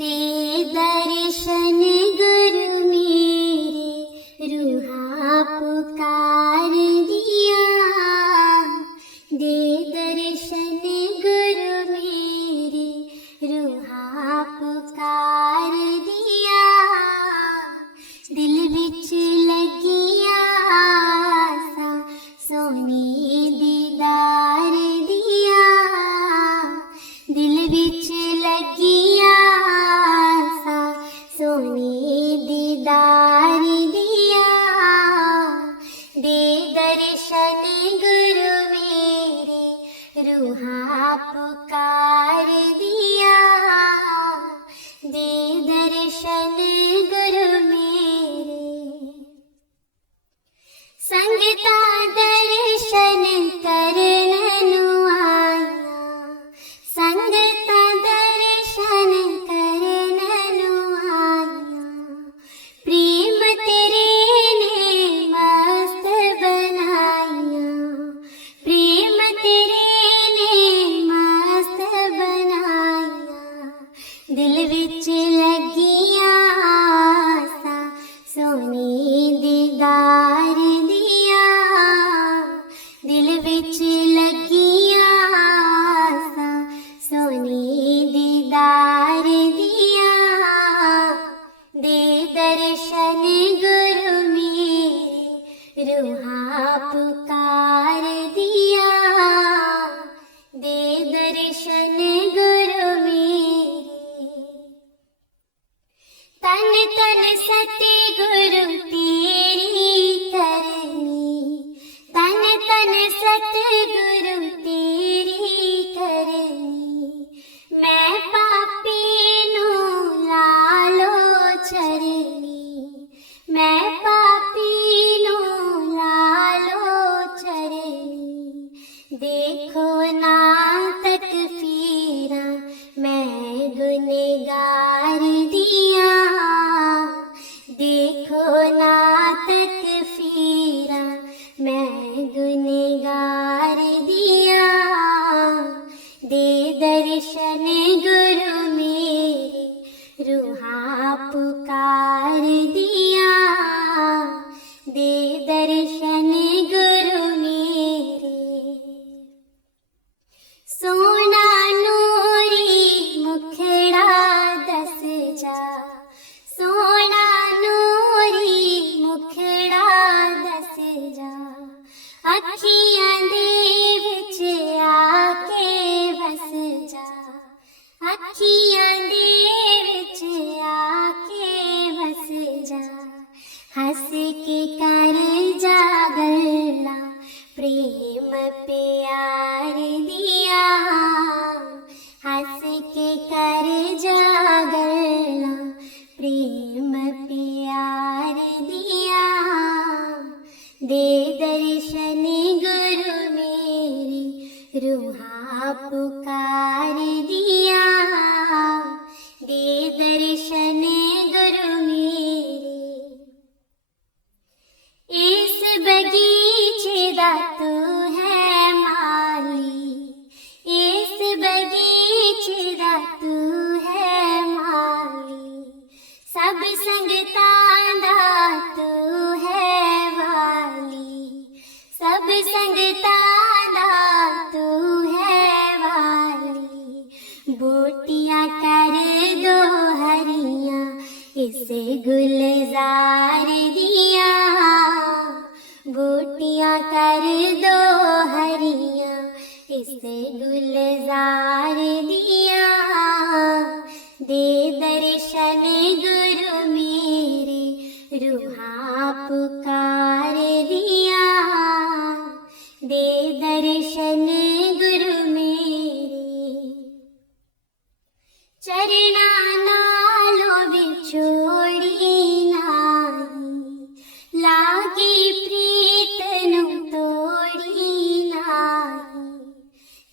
दे दर्शन गुरु मेरे, रूहा पुकार दिया। दे दर्शन गुरु मेरे, रूहा पुकार दिया। दिल विच लगिया आसा, सोनी दीदार दिया। दिल विच लगिया आसा, सोनी दीदार दिया। दे दर्शन गुरु मेरे, रूहा पुकार दिया। दे दर्शन गुरु मेरे, संगता दर्शन करननु आया। संगता दर्शन करननु आया। प्रेम तेरे ने मस्त बनाया। प्रेम तेरे ने मस्त बनाया। दिल विच लगिया आसा, सोनी दीदार दिया। दिल विच लगिया आसा, सोनी दीदार दिया। दे दर्शन गुरु मेरे, रूहा पुकार दिया। दे दर्शन गुरु मेरे, तन तन सतगुरु तेरी करनी। तन तन सतगुरु तेरी करनी। मैं पापी नू लालो चरनी। मैं पापी नू लालो चरनी। देखो ना तकफीरा, मैं गुनहगार दिया। देखो ना तकफीरा, मैं गुनहगार दिया। दे दर्शन गुरु मेरे, रूहा पुकार दिया। दे दर्शन गुरु मेरे, सोना नूरी मुखड़ा दस जा। सोना नूरी मुखड़ा दस जा। अखियां दे विच आके बस जा। अखियां दे विच आके बस जा। हंस के कर जा गल्ला, प्रेम प्यार दिया। हंस के कर जा गल्ला, प्रेम प्यार दिया। दे दर्शन गुरु मेरे, रूहा पुकार दिया। दे दर्शन गुरु मेरे, इस बगीचे दा तू है माली। इस बगीचे दा तू है माली। सब संगतां दा तू है वाली। सब संगतां दा तू है वाली। बूटियां कर दो हरियां, इस गुलजार दिया। बूटियां कर दो हरियां, इस गुलजार दिया। दे दर्शन गुरु मेरे, रूहा पुकार दिया। दे दर्शन गुरु मेरे, चरना नालों विछोड़ी नाही। लागी प्रीत नू तोड़ी नाही।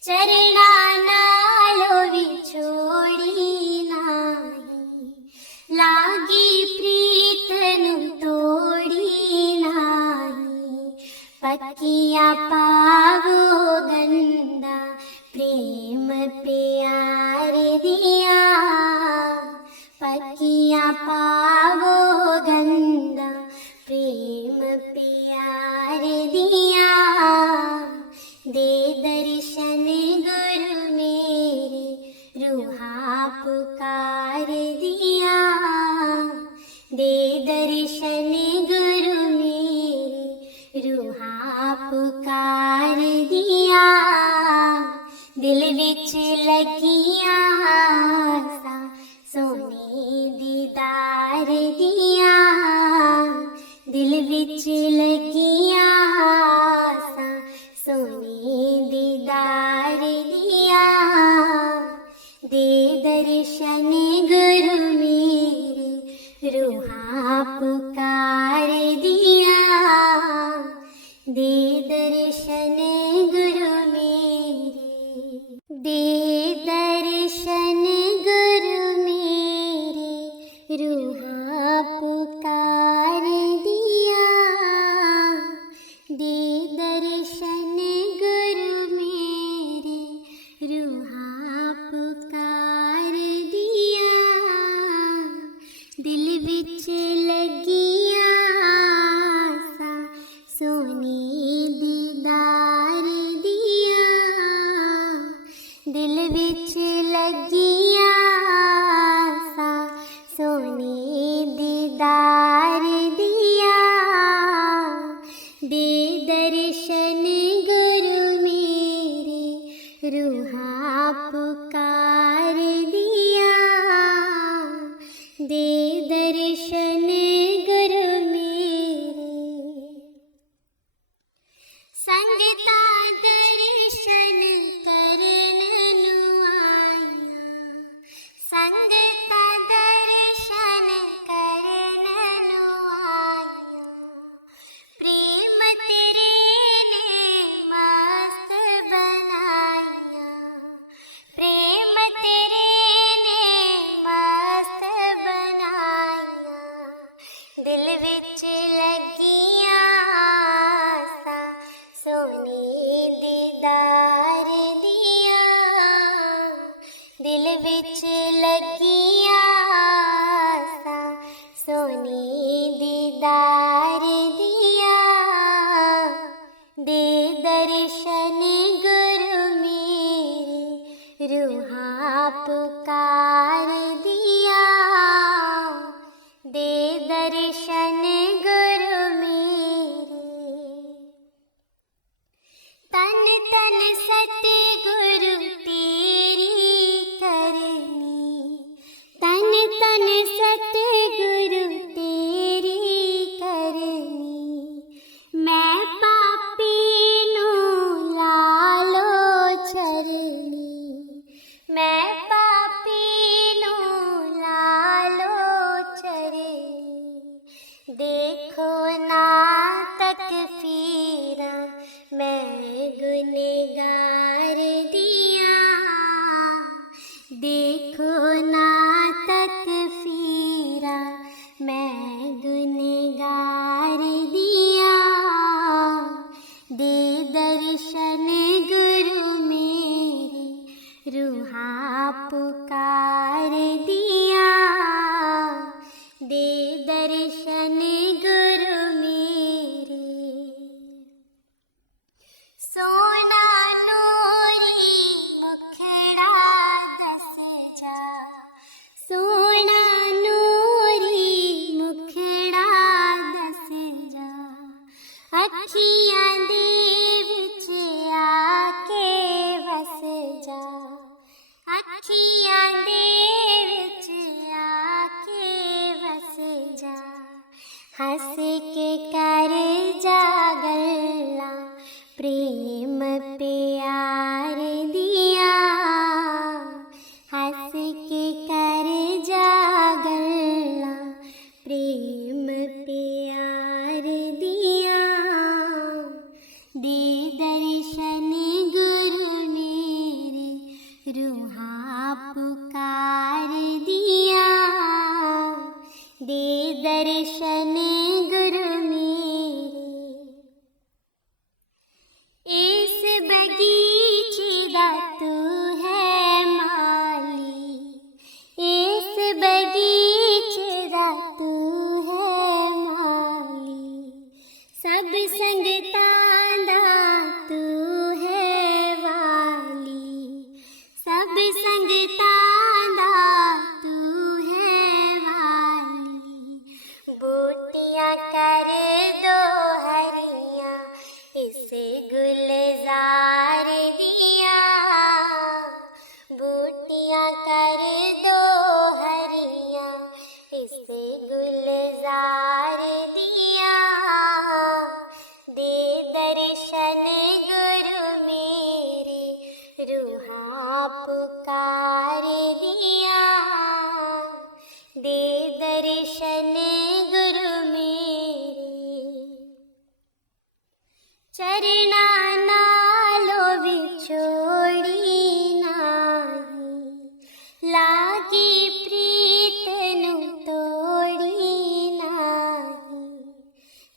चरना नालों विछोड़ी नाही। लागी प्रीत नू तोड़ी नाही। पक्कियां पावो गंदा, प्रेम प्यार दिया। अखियाँ पावो गंगा प्रेम प्यार दिया, दे दर्शन गुरु मेरे रूहा पुकार दिया, दे दर्शन गुरु मेरे रूहा पुकार दिया, दिल विच लगियां आसां सोने दीदार दिया, दिल विच लगियां आसां सोने दीदार दिया, दे दर्शन गुरु मेरे रूहा पुकार दिया, दे दर्शन गुरु मेरे, दे दर्शन गुरु मेरे रूहा पुकार दिया, दे दर्शन गुरु मेरे रूहा पुकार दिया, दिल विच लगियां आसां सोने दीदार दिया, दिल विच लगियां आसां सोने दीदार दिया, दे दर्शन गुरु मेरे रूहा पुकार दिया, दे दर्शन दे दर्शन गुरु मेरे, चरणा नालो विछोड़ी नाही, लागी प्रीत नु तोड़ी नाही,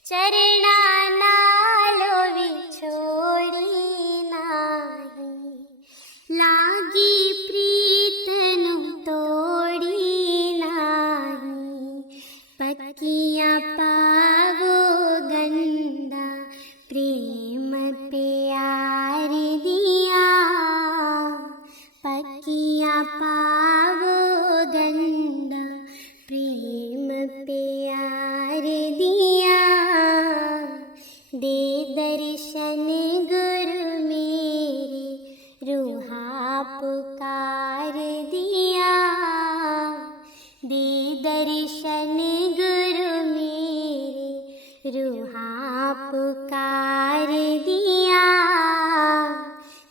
चरणा नालो विछोड़ी नाही, लागी प्रीत नु तोड़ी नाही, पक्कियां पावो गंदा प्रेम प्यार दिया, पक्कियां पावो गंदा प्रेम प्यार दिया, दे दर्शन गुरु मेरे रूहा पुकार दिया, दे दर्शन गुरु मेरे रूहा पुकार दिया,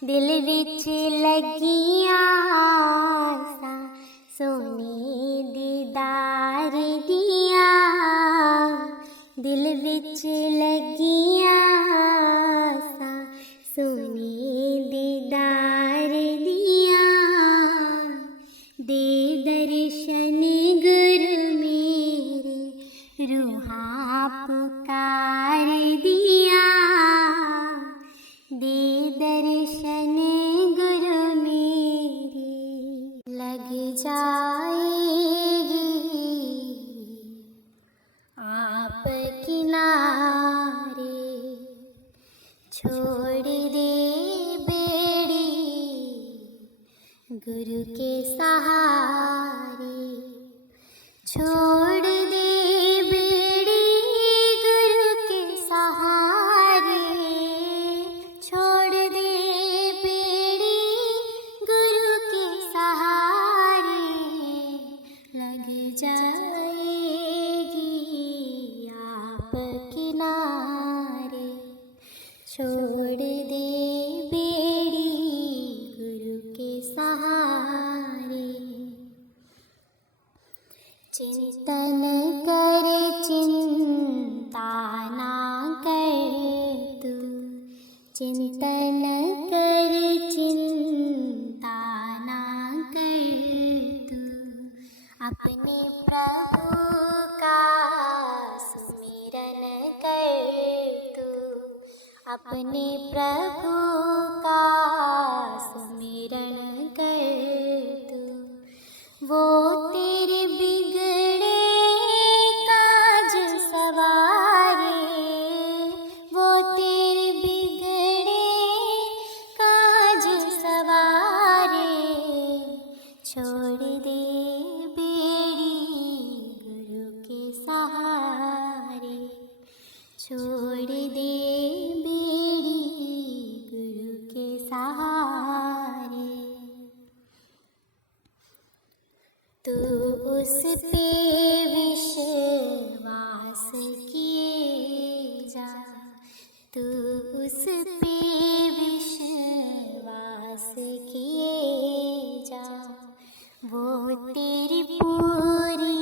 दिल विच लगियां आसां सोने दीदार दिया, दिल विच लगियां आसां सोने दीदार दिया, दे दर्शन गुरु मेरे रूहा पुकार दिया, दे दर्शन गुरु मेरे। लग जाएगी आप किनारे, छोड़ दे बेड़ी गुरु के सहारे, छोड़ दे बेड़ी गुरु के सहारे, छोड़ दे बेड़ी गुरु के सहारे, लग जाएगी आप किनारे, छोड़ दे बेड़ी गुरु के सहारे, चिंतन कर चिंता ना कर तू, चिंतन कर चिंता ना कर तू, अपने प्रभु का सुमिरन कर तू, अपने प्रभु का सुमिरन कर तू, वो तेरे बिगड़े काज सवारे, वो तेरे बिगड़े काज सवारे, छोड़ दे बेड़ी गुरु के सहारे, छोड़ दे बेड़ी गुरु के सहारे, तू उस पे विश्वास किए जा, तू उस पे विश्वास किए जा, वो तेरी पूरी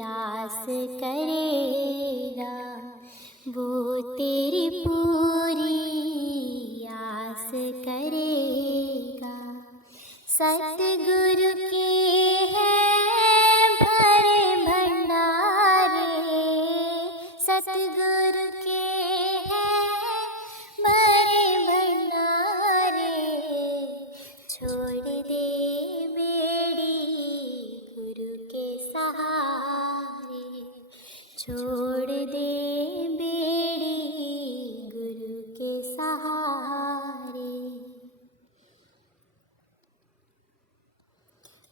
आस करेगा, वो तेरी पूरी आस करेगा, सतगुरु के हैं भरे भंडारे, सतगुरु के हैं भरे भंडारे, छोड़ दे बेड़ी गुरु के सहारे, छोड़ दे बेड़ी गुरु के सहारे,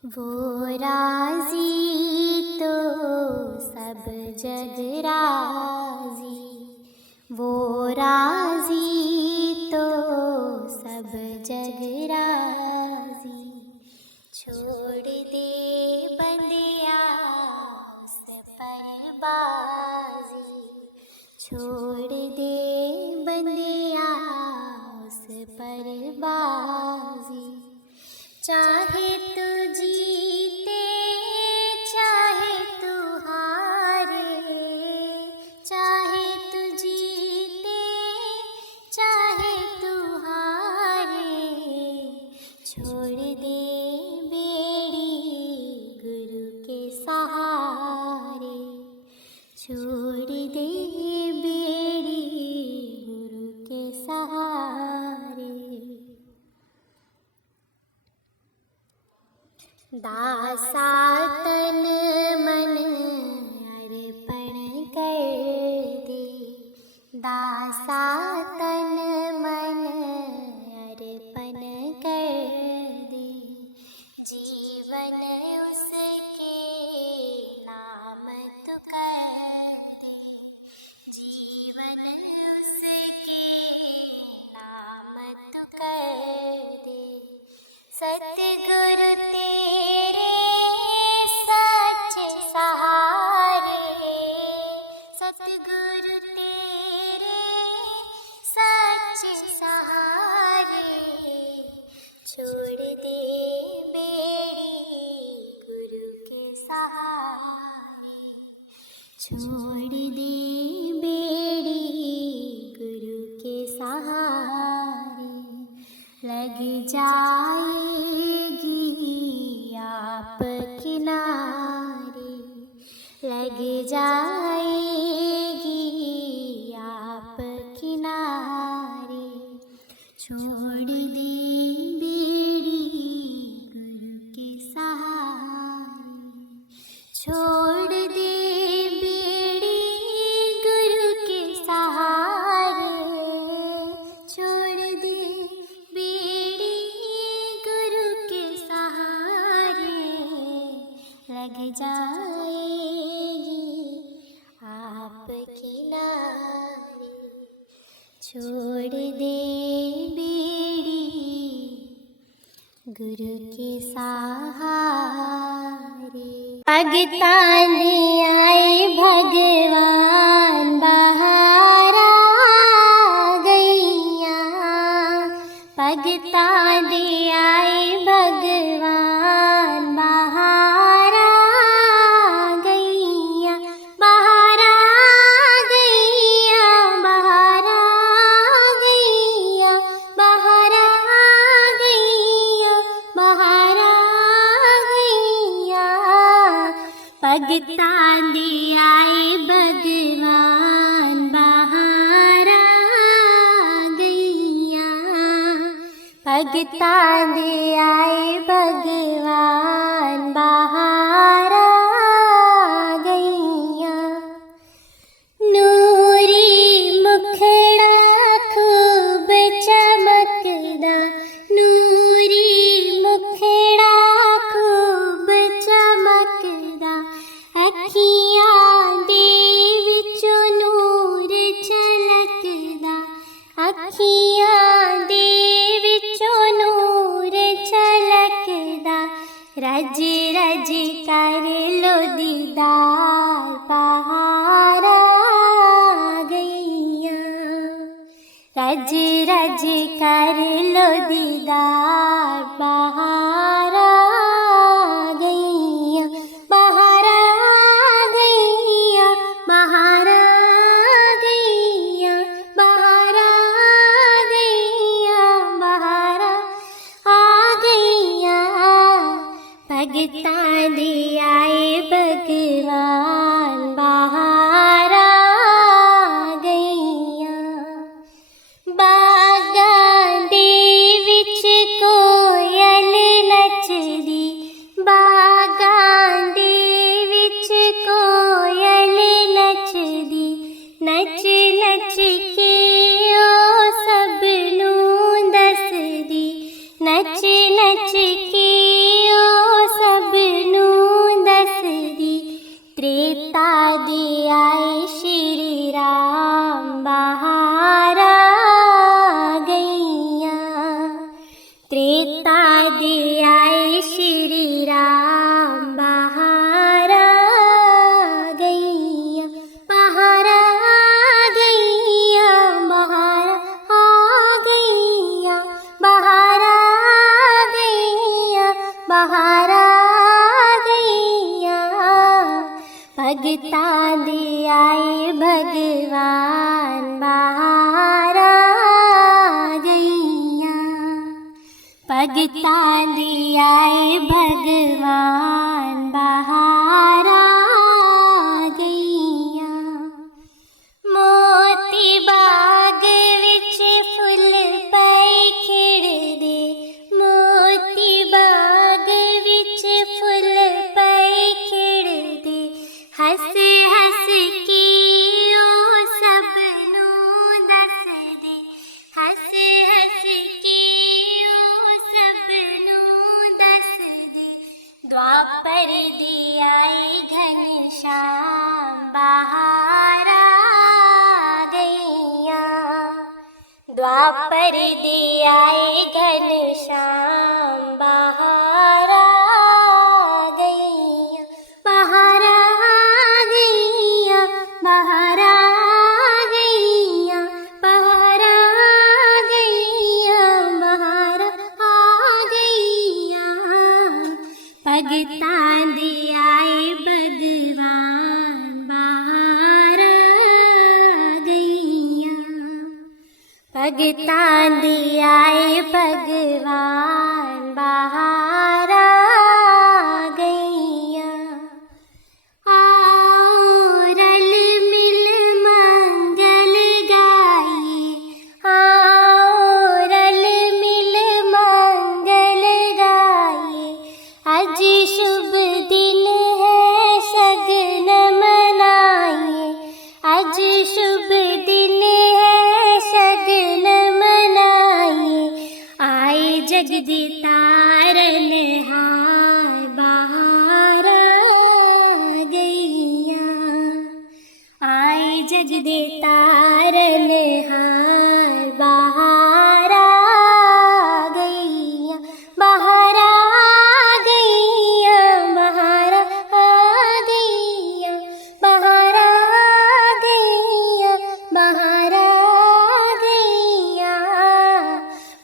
वो राजी तो सब जग राजी, वो राजी तो सब जग राजी, छोड़ दे बंदिया उस पर बाजी, छोड़ दे बंदिया उस पर बाजी, चाहे तू जीते चाहे सहारे, छोड़ दे बेड़ी गुरु के सहारे। दासा तन मन अर्पण कर दे, दासा तन मन अर्पण कर दे, जीवन उसके नाम तू कर दे, जीवन उसके नाम तू कर दे। सतगुरु तेरे सच्चे सहारे, सतगुरु तेरे सच्चे सहारे, छोड़ दे बेड़ी गुरु के सहारे, छोड़ दे बेड़ी गुरु के सहारे। लग जाएगी आप किनारे, लग जाएगी आप किनारे, छोड़ दे बेड़ी गुरु के सहारे, छोड़ दे बेड़ी गुरु के सहारे, छोड़ दे बेड़ी गुरु के सहारे। लग जाएगी आप किनारे, छोड़ दे बेड़ी गुरु के सहारे। भगतान आए भगवान बाहर आ गईया, भगतान आए भगवान बाहर आ गईया, बाहर आ गईया, बाहर आ गईया, बाहर आ गईया, बाहर आ गईया। भगतान आए भगवान बाहर आ गईया, भगतान आए भगवान बाहर आ गईया। नूरी मुखड़ा खूब चमकदा, नूरी मुखड़ा खूब चमकदा, अखियां दे विचों नूर छलकदा, अखियां दे विचों नूर छलकदा। रज रज कर लो दीदार बाहर आ गईया, रज रज कर लो दीदार बाहर आ गईया, बाहर आ गईया, बाहर आ गईया, बाहर आ गईया, बाहर आ गईया। भगतान आए भगवान बाहर आ गईया, बागां दे विच कोयल नचदी, बागां दे विच कोयल नचदी, नच नच के ओ सब नूं दसदी, नच नच के ओ सब नूं दसदी। त्रेता दे आए श्री राम बाहर आ गईया, त्रेता दे आए श्री राम बाहर आ गईया, बाहर आ गईया, बाहर आ गईया, बाहर आ गईया, बाहर आ गईया। भगतान आए भगवान बाहर आ गईया, भगतान आए भगवान बाहर द्वापर दे आए घनश्याम, बाहर आ गईया, बाहर आ गईया, बाहर आ गईया, बाहर आ गईया, बाहर आ गईया। भगतां दे आए भगवान, बाहर आ गईया, भगतां दे आए भगवान, बाहर आ गईया। आओ रल मिल मंगल गाइए, आओ रल मिल मंगल गाइए, आज शुभ दिन है सगन मनाइए, आज शुभ दिन है सगन मनाइए। आए जगदी तारनहार, बाहर आ गईया, आए जगदी तारनहार, बाहर आ गईया, बाहर आ गईया, बाहर आ गईया, बाहर आ गईया, बाहर आ गईया।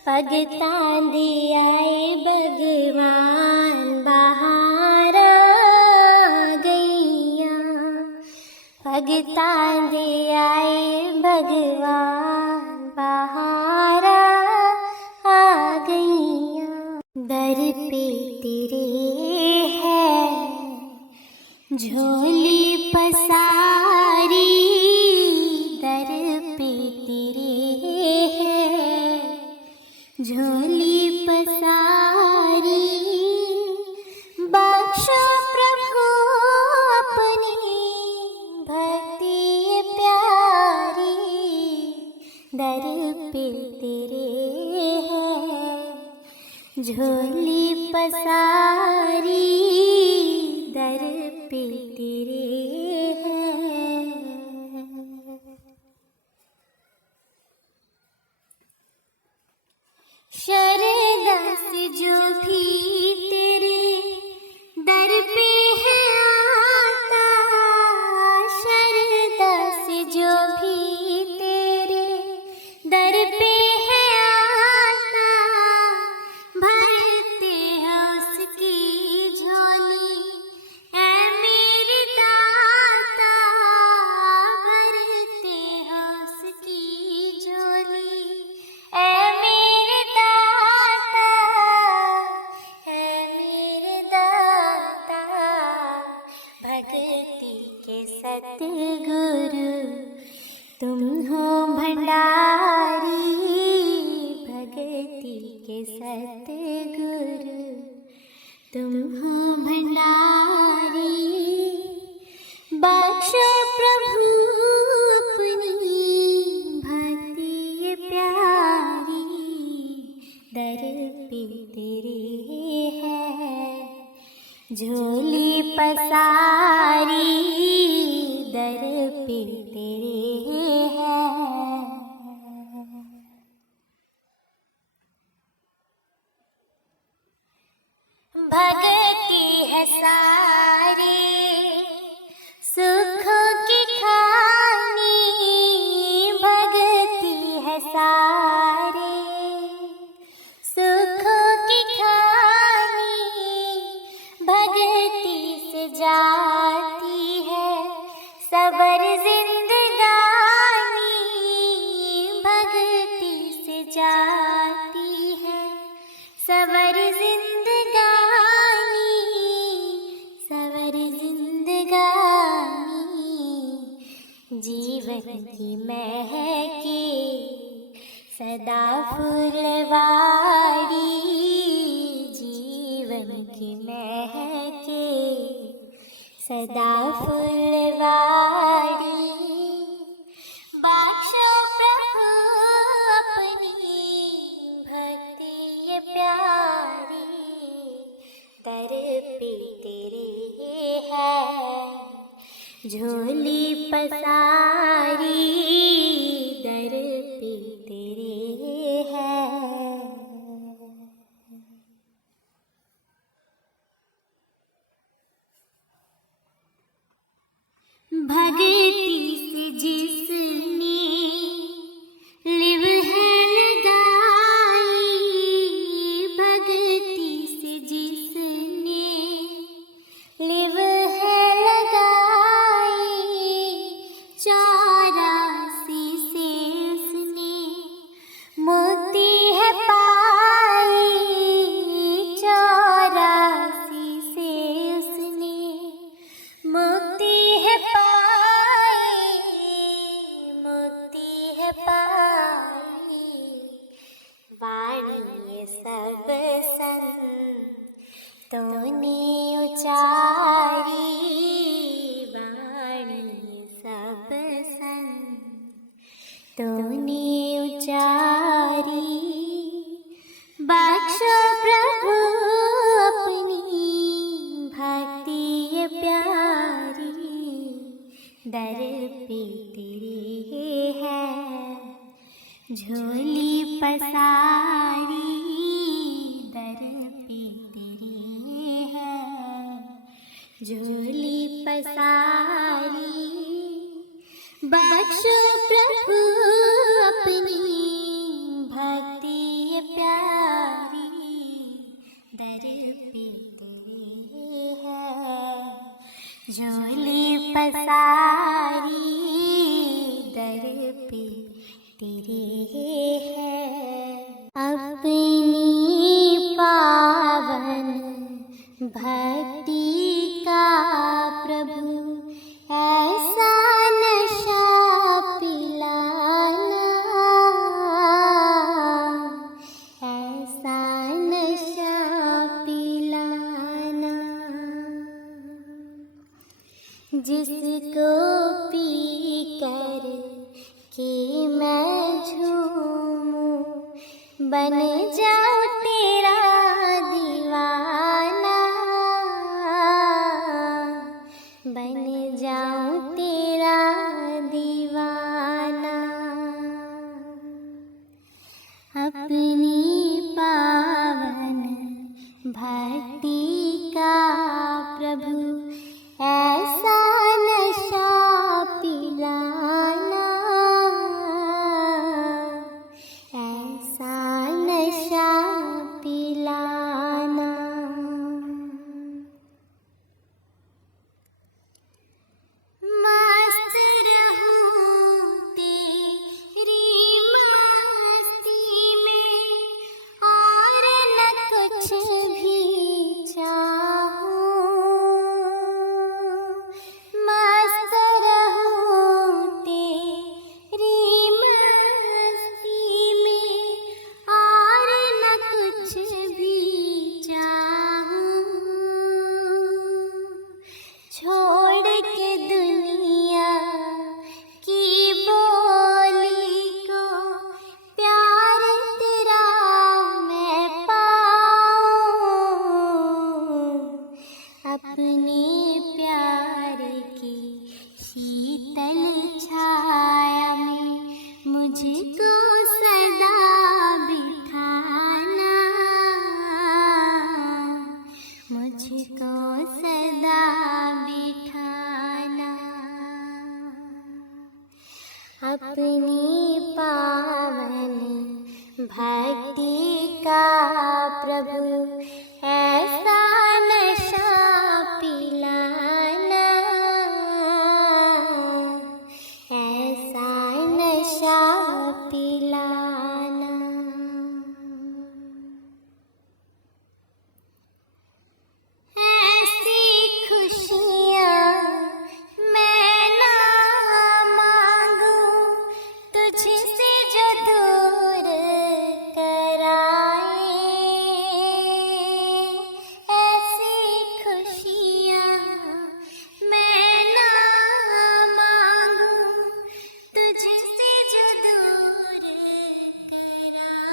भगतां दे आए भगवान, बाहर आ गईया, भगतां दे आए भगवान, बाहर आ गईया। दर पे तेरे है झोली पसारी, दर पे तेरे है झोली पसारी। बख्शो प्रभु अपनी भक्ति प्यारी, दर पे तेरे है झोली पसारी, दर पे तेरे है। शरदा से जो भी तेरे दर पे है आता, शरदा से जो भी तेरे दर पे है आता, भरते हैं उसकी झोली ऐ मेरे दाता, भरते हैं उसकी झोली ऐ मेरे दाता, ऐ मेरे दाता। भक्ति के सतगुरु तुम हो भंडारी, भक्ति के सतगुरु तुम हो भंडारी। बख्शो प्रभु अपनी भक्ति प्यारी, दर पे तेरे है झोली पसारी, दर पे तेरे है। भक्ति है सारी सुखों की खानी, भक्ति है सारे सुखों की खानी, भक्ति से जाती है सबर जिंदगानी, भक्ति से जाती है सबर जिंदगानी, सबर जिंदगानी। जीवन की महके सदा फूलवारी, जीवन की महके सदा फूलवारी। बख्शो प्रभु अपनी भक्ति प्यारी, दर पे तेरे है झोली पसारी, दर पे तेरे तूने उचारी, बख्श प्रभु अपनी भक्ति ये प्यारी, दर पे तेरे है झोली पसारी, दर पे तेरे है झोली पसारी, बख्श प्रभु अपनी भक्ति ये प्यारी, दर पे तेरे है झोली पसारी, दर पे तेरे है। अपनी पावन भक्ति का प्रभु ऐसा नशा पिलाना, ऐसा नशा पिलाना, जिसको पी कर के मैं झूमूं, बन जाऊं तेरा दीवाना, बन जाऊं तेरा दीवाना। अपनी पावन भक्ति का प्रभु ऐसा नशा पिलाना, ऐसा नशा पिलाना। मस्त रहूं तेरी मस्ती में, और न कुछ भी चाहूं, मस्त रहूं तेरी मस्ती में, और न कुछ भी चाहूं, छोड़ के दुनिया की बोली को प्यार तेरा मैं पाऊं, अपने प्यार की शीतल छाया में मुझको सदा बिठाना, मुझको सदा बिठाना। अपनी पावन भक्ति का प्रभु ऐसा नशा पिलाना, ऐसा नशा पिलाना। ऐसी खुशियाँ मैं ना मांगूं, तुझसे जो दूर कराए, ऐसी खुशियाँ मैं ना मांगूं, तुझसे जो दूर कराए।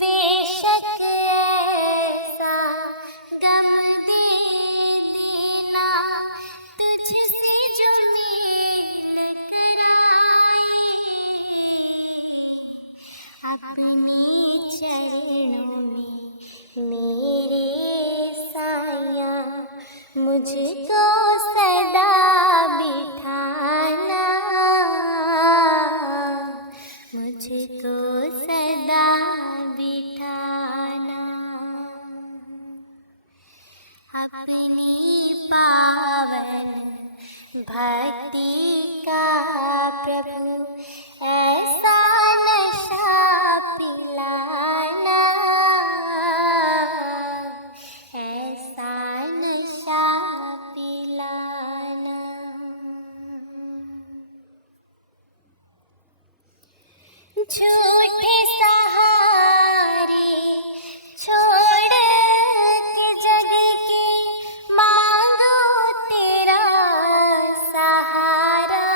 बेशक ऐसा गम दे देना, तुझसे जो मेल कराए, अपने चरणों में मेरे साया मुझको सदा बिठाना, मुझको सदा बिठाना। अपनी पावन भक्ति का प्रभु ऐसा नशा पिलाना, ऐसा नशा पिलाना। झूठे सहारे छोड़ के जग के मांगो तेरा सहारा,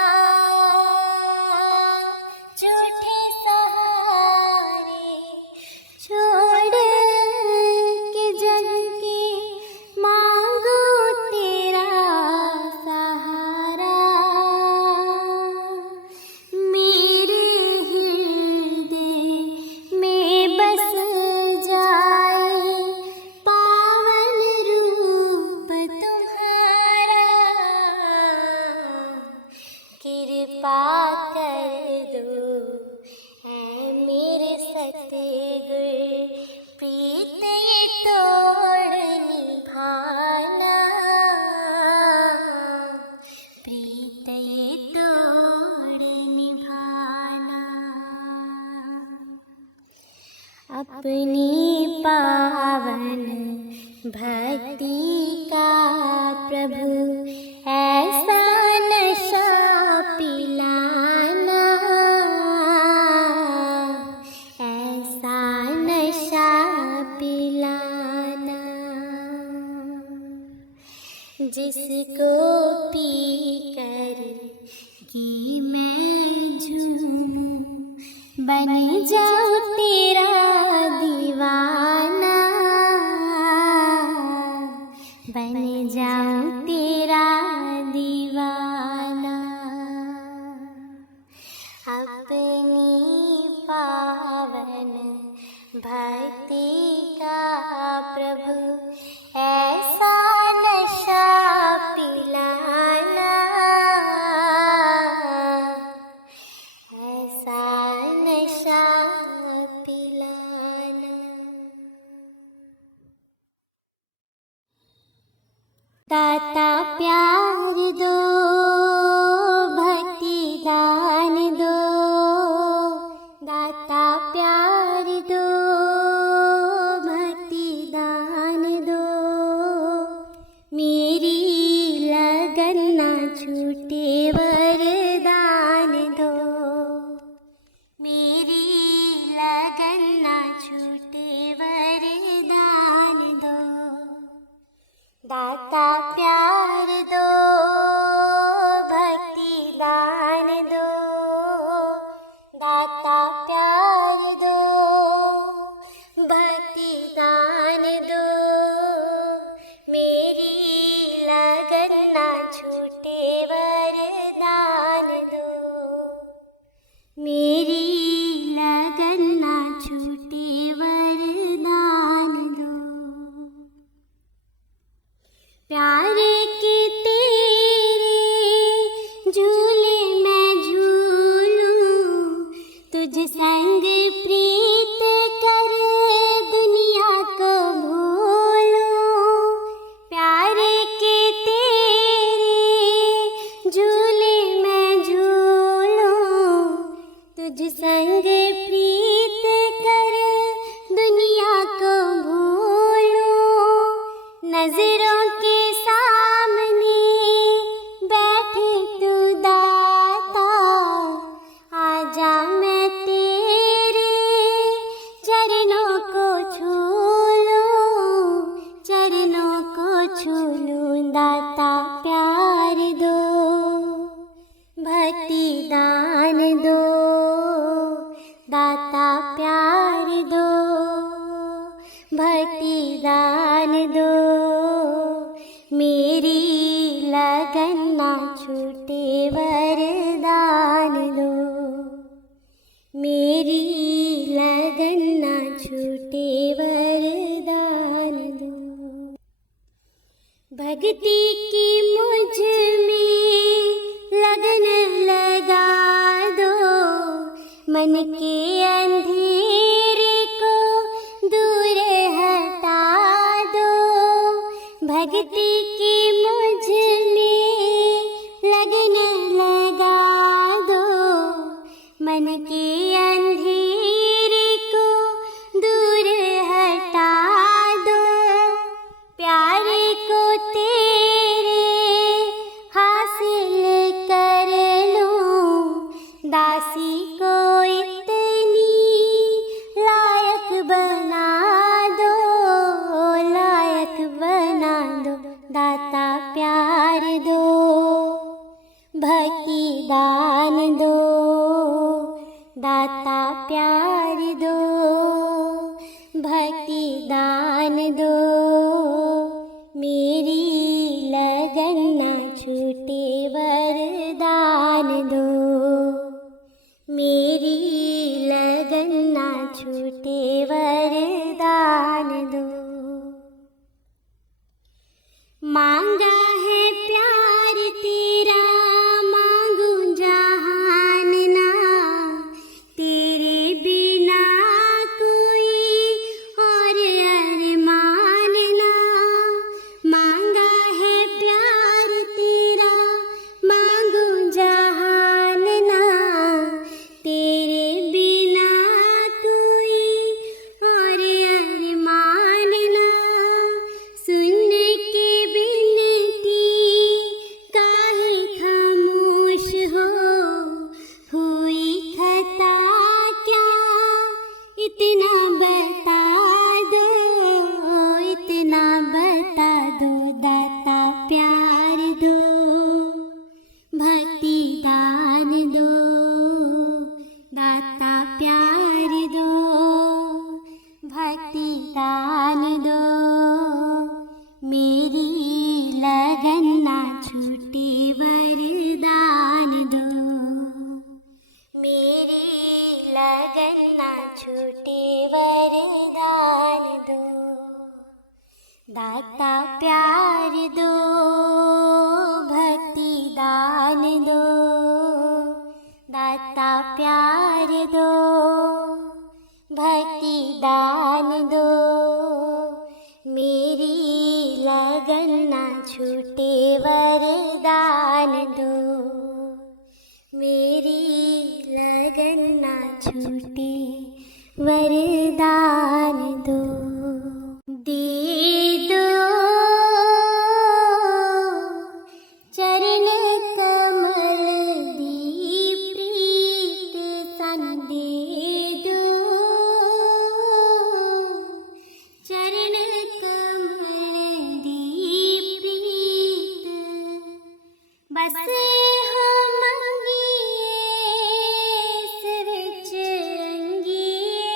अपनी पावन भक्ति का प्रभु ऐसा नशा पिलाना, ऐसा नशा पिलाना, जिसको पी कर कि मैं झूमूं, बन जाऊं तेरा दीवाना, बन जाऊं तेरा दीवाना। अपनी पावन भक्ति का प्रभु ऐसा नशा पिलाना, ऐसा नशा पिलाना। दाता प्यार दो, भक्ति दान दो, दाता प्यार दो, भक्ति दान दो, मेरी लगन ना छूटे वरदान दो, मेरी लगन ना छूटे वरदान दो। दाता प्यार दो, भक्ति दान दो, दाता प्यार दो, भक्ति दान दो, मेरी लगन ना छूटे वरदान दो, मेरी लगन ना छूटे वरदान दो। प्यार के तेरे झूले मैं झूलूं, तुझ संग प्रीत कर दुनिया को भूलूं। प्यार के तेरे झूले मैं झूलूं, तुझ संग प्रीत कर दुनिया को भूलूं। नजरों के सामने बैठे तू दाता, आजा मैं तेरे चरणों को छू लूं, चरणों को छू लूं। दाता प्यार दो, भक्ति दान दो, दाता प्यार दो, भक्ति दान दो, मेरी लगन ना छूटे वरदान दो, मेरी लगन ना छूटे वरदान दो। भक्ति की मुझ में लगन लगा दो, मन के अंधेरे को दूर हटा दो। भक्ति की मुझ में लगन लगा दो, मन के अंधेरे को दूर हटा दो। प्यार को तेरे हासिल कर लूं, दासी को इतनी लायक बना दो, लायक बना दो। दाता प्यार दो, भक्ति दान दो, दाता प्यार दो, भक्ति दान दो, मेरी लगन ना छूटे वरदान दो, मेरी लगन ना छूटे वरदान दो। मांगा है प्यार तेरा, मांगू जहान ना, तेरे बिना कोई और अरमान ना। मांगा है प्यार तेरा, मांगू जहान ना, तेरे बिना कोई और प्यार दो, भक्ति दान दो, दाता प्यार दो, भक्ति दान दो। मेरी लगन ना छूटे वरदान दो, मेरी लगन ना छूटे वरदान दो। दाता प्यार दो, भक्ति दान दो, दाता प्यार दो, भक्ति दान दो। मेरी लगन ना छूटे वरदान दो, मेरी लगन ना छूटे वरदान दो। दे दो चरण कमल दी प्रीत सन, दे दो चरण कमल दी प्रीत। बस हो मंगिए सिर च रंगिए,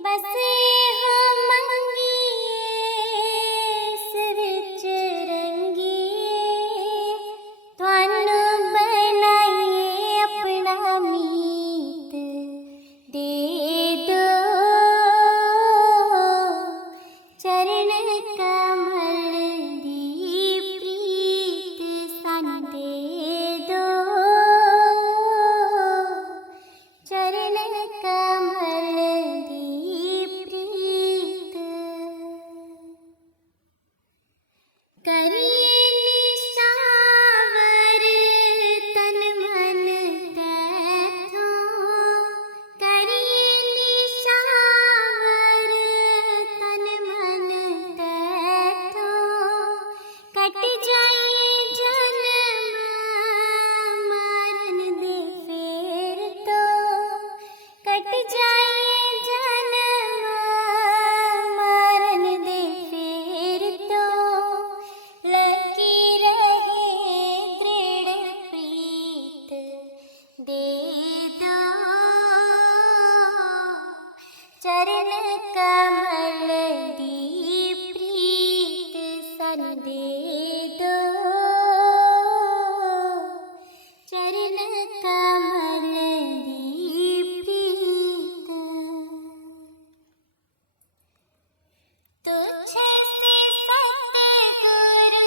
बस हो मंगिए सिर च रंगिए। थानू बनाइए अपना मीत, दे दो चरण कमल दी प्रीत सन, दे दो चरण कमल दी प्रीत। करिए निशावर तन मन तैथों, करिए निशावर तन मन तैथों। कट जाइए जन्म मरण दे फेर तो, कट जाइए जन्म मरण दे फेर तो। लगी रहे दृढ़ प्रीत, दे दो चरण कमल दी प्रीत सन, दे दो चरण कमल दी प्रीत। तुझे से सतगुरु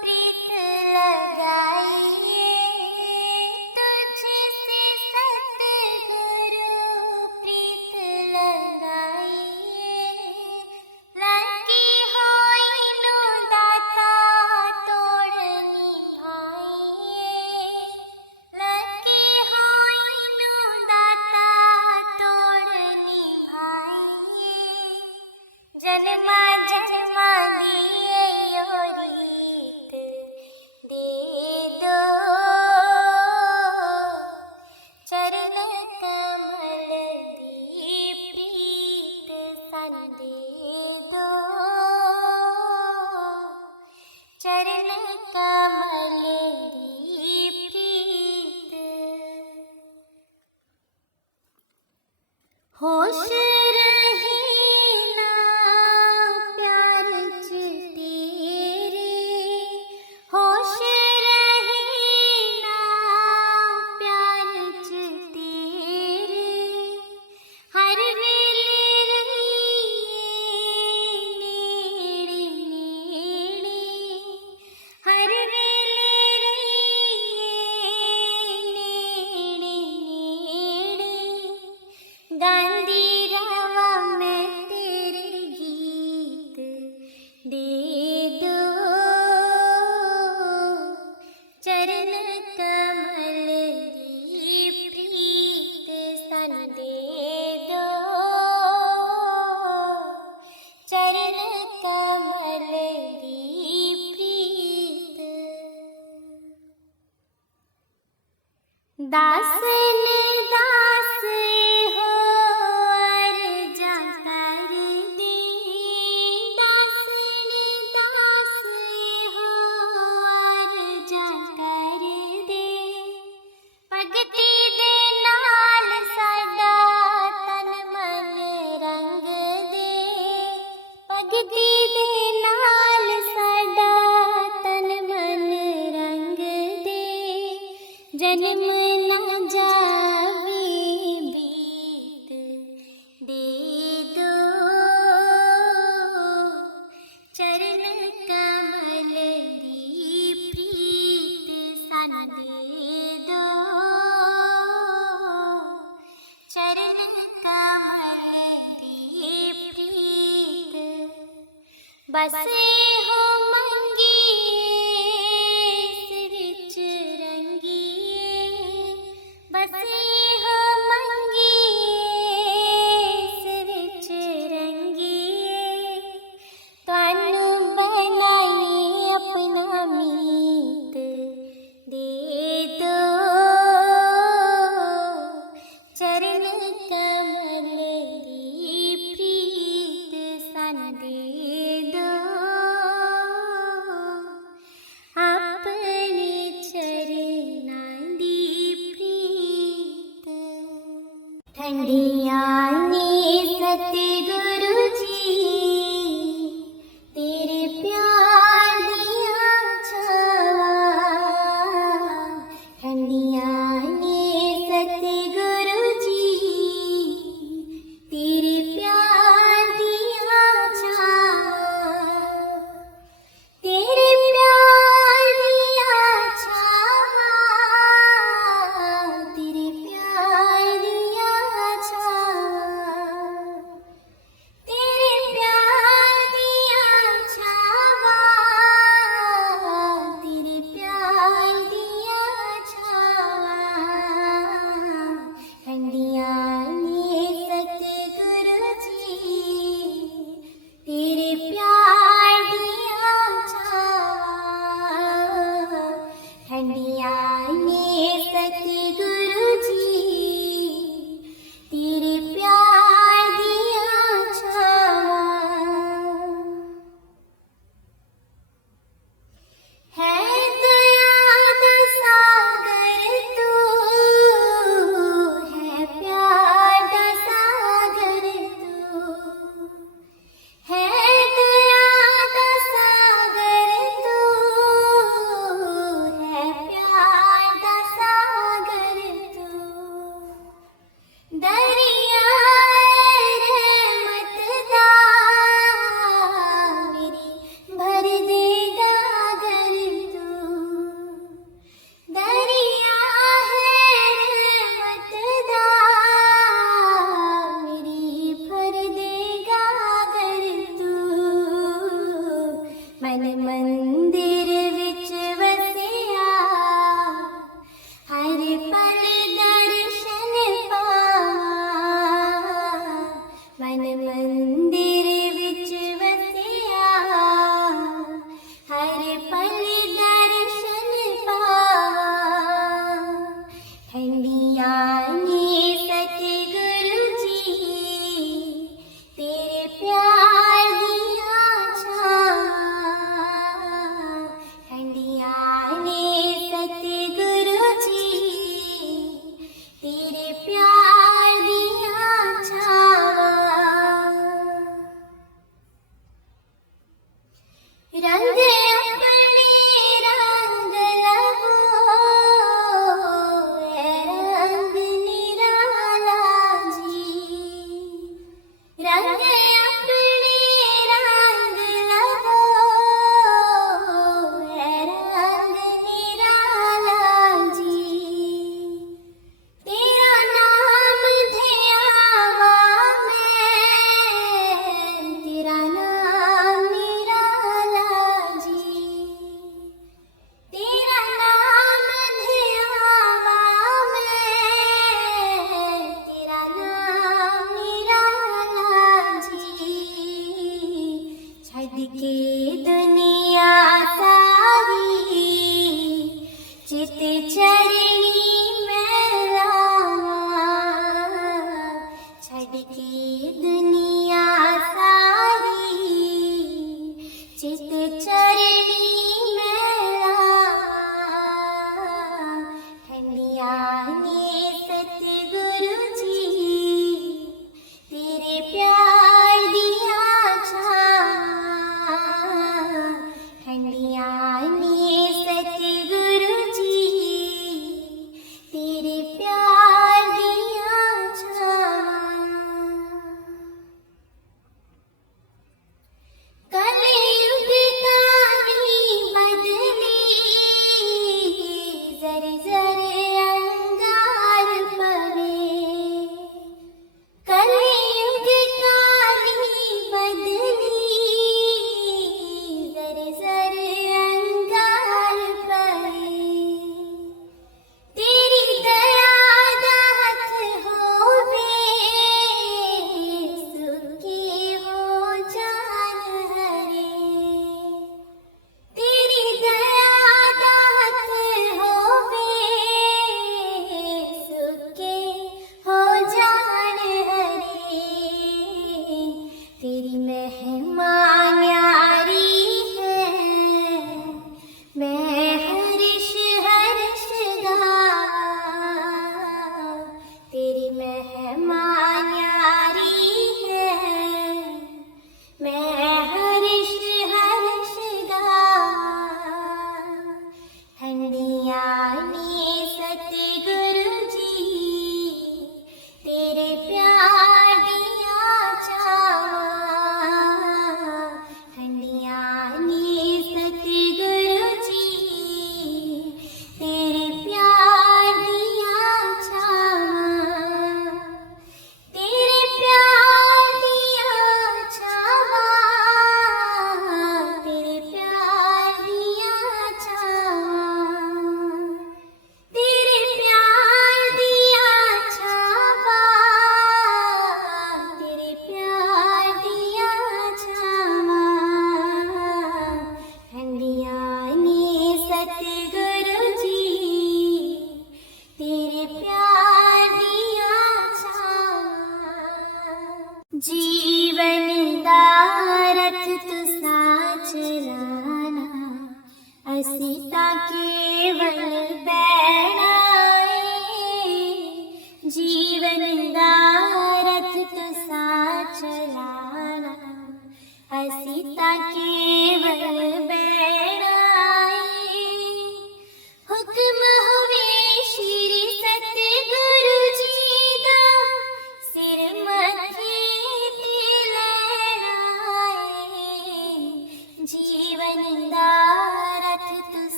प्रीत लगाइए, तुझे से सतगुरु प्रीत लगाइए। लगी होई नु दाता तोड़ निभाइए, लगी होई नु दाता तोड़ निभाइए। जन्मा जन्मा दिए यो रीत, दे दो चरण कमल दी प्रीत सन, दे दो चरण कमल दी प्रीत। होश रहे ना प्यार च तेरे, होश रहे ना प्यार च तेरे। हर वेले रहिए नेड़े नेड़े, हर वेले जन्म न जावे बीत दे दो, चरण कमल दी प्रीत सन दे दो, चरण कमल दी प्रीत बसे हो बसे हो मंगी सिरच रंगी, तानु बनाई अपना मीत दे दो, चरण कमल दी प्रीत सन दे दो, अपने चरनां दी ठंडियां ने सतगुरु जी तेरे प्यार दिया छावां, ठंडियां ने सतगुरु जी तेरे प्यार दिया छावां, तेरे प्यार दिया छावां, तेरे प्यार दिया छावां, तेरे प्यार दिया छावां, तेरे प्यार दिया छावां, ठंडियां ने सतगुरु जी तेरे प्यार दिया छावां, ठंडियां ने सतगुरु जी तेरे प्यार दिया छावां, है दया दा सागर तू, है प्यार दा सागर तू, है दया दा सागर तू, है प्यार दा सागर तू, दरिया रहमत दा मेरी भर देगा अगर तू, दरिया है रहमत दा मेरी भर देगा अगर तू, मन मंदिर विच वसिया हर पल दर्शन पावां, मन मंदिर विच वसिया हर पल दर्शन पावां, ठंडियां ने सतगुरु जी तेरे प्यार दिया छावां, ठंडियां ने सतगुरु जी तेरे प्यार दिया छावां, रंग अपने रंग लगो ए रंग निराला जी, रंग अपने रंग लगो ए रंग निराला जी, तेरा नाम ध्यावा मैं, तेरा नाम निराला जी, तेरा नाम ध्यावा मैं, तेरा नाम निराला जी, छड़ के दुनिया सारी चित चरणी में लावां, छड़ के दुनिया सारी चित चरणी में लावां, ठंडियां ने सतगुरु जी तेरे प्यार दिया छावां, ठंडियां ने सतगुरु जी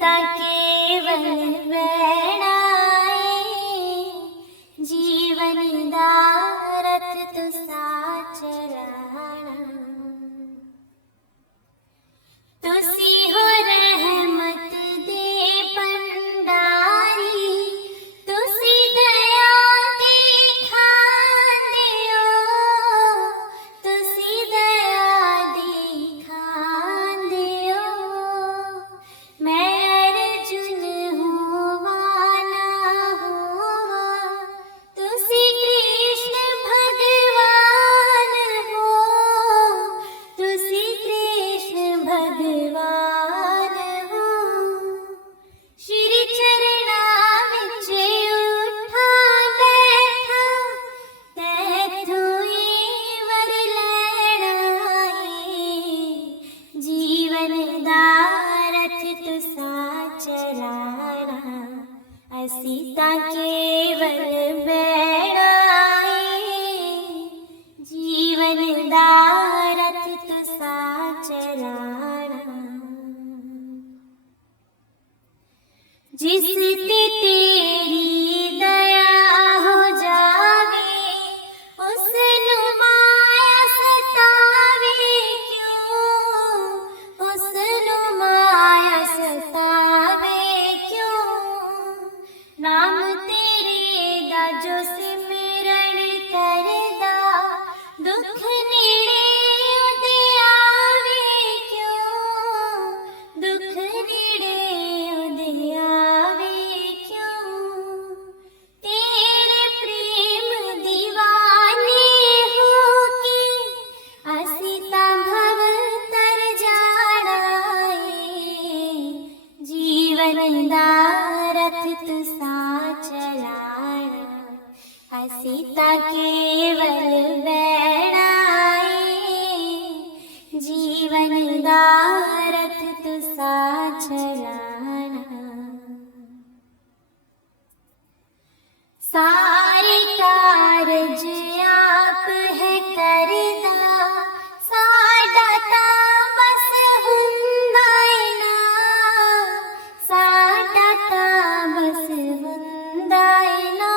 सीता केवल बैणाए, जीवन दारथ तुसा चलाना। तुसी हो रहमत दे भंडारी, तुसी दया दिखांदियो, तुसी दया दिखांदियो। मैं अर्जुन होवा ना होवा, तुसी कृष्ण भगवान हो, तुसी कृष्ण भगवान हो। श्री चरणा विच उठा बैठा, तैथों ही वर लैणा है, जीवन दारथ तुसा चलाना। असी तां केवल बैणाए, जीवन दारथ तुसा चलाना। जिस ते तेरी दया हो जावे, उसनु माया सतावे क्यों, उसनु माया सतावे क्यों। नाम तेरे दा जो सिमरन करदा, दुख नेड़े उदे आवे क्यों, दुख नेड़े उदे आवे क्यों। तेरे प्रेम दीवाने होके, असी तां भव तर जाना है, जीवन दारथ तुसा चलाना। असी तां केवल बैणाए, जीवन दारथ तुसा चलाना। सारे कारज आप है करदा, साडा तां बस हुंदा है ना, साडा तां बस हुंदा है ना।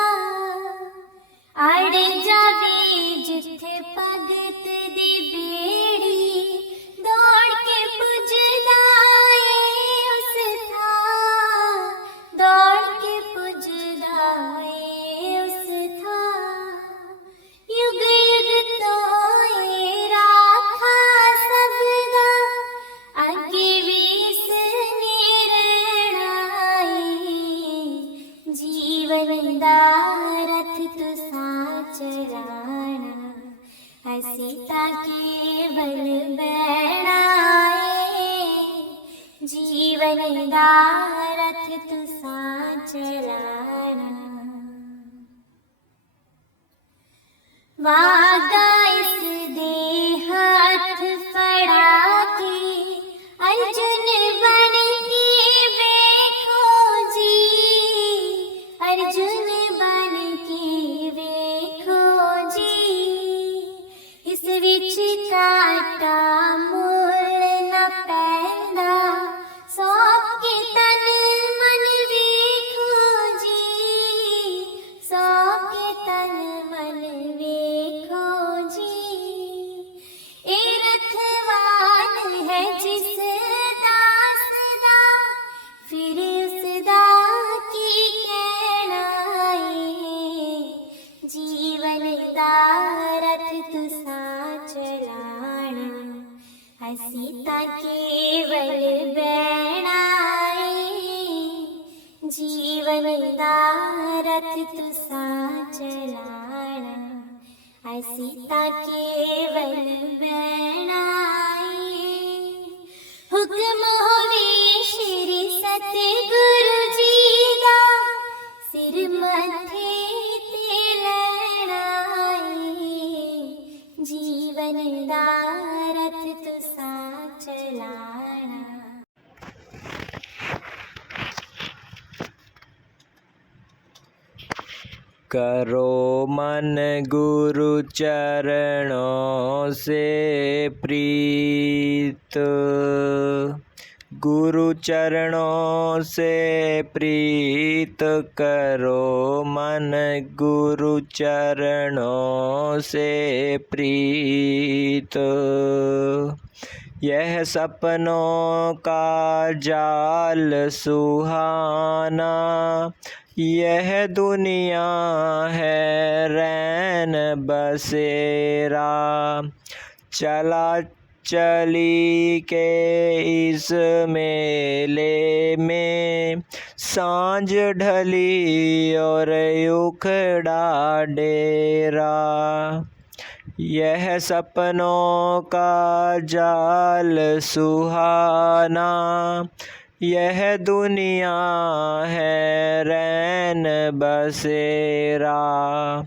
अड़ जावे जिथे भगत दी बेड़ी, दौड़ के पुजदा है उस थां, दौड़ के पुजदा है उस थां। युग युग तो ये राखा सबदा, अगे भी इसने रहना है, जीवन दारथ तुसा चलाना। असी तां केवल बैणाए, जीवन दारथ तुसा चलाना। वागा इस दे हाथ फड़ा के, अर्जुन बन के वेखो जी, अर्जुन बन के वेखो जी। इस विच काटा मुल न पैंदा, सौंप के तन मन वेखो जी, सौंप के तन मन वेखो जी। ए रथवान है जिस दास दा, फिर उसदा की कहना है, जीवन दारथ तुसा चलाना। असी तां केवल बैणाए, जीवन दारथ तुसा चलाना। असी तां केवल बैणाए, हुक्म होवे श्री सतगुरु जी दा, सिर मथे ते लैणा है, जीवन दारथ तुसा चलाना। करो मन गुरु चरणों से प्रीत, गुरु चरणों से प्रीत करो मन, गुरु चरणों से प्रीत। यह सपनों का जाल सुहाना, यह दुनिया है रैन बसेरा। चला चली के इस मेले में, सांझ ढली और उखड़ा डेरा। यह सपनों का जाल सुहाना, यह दुनिया है रैन बसेरा।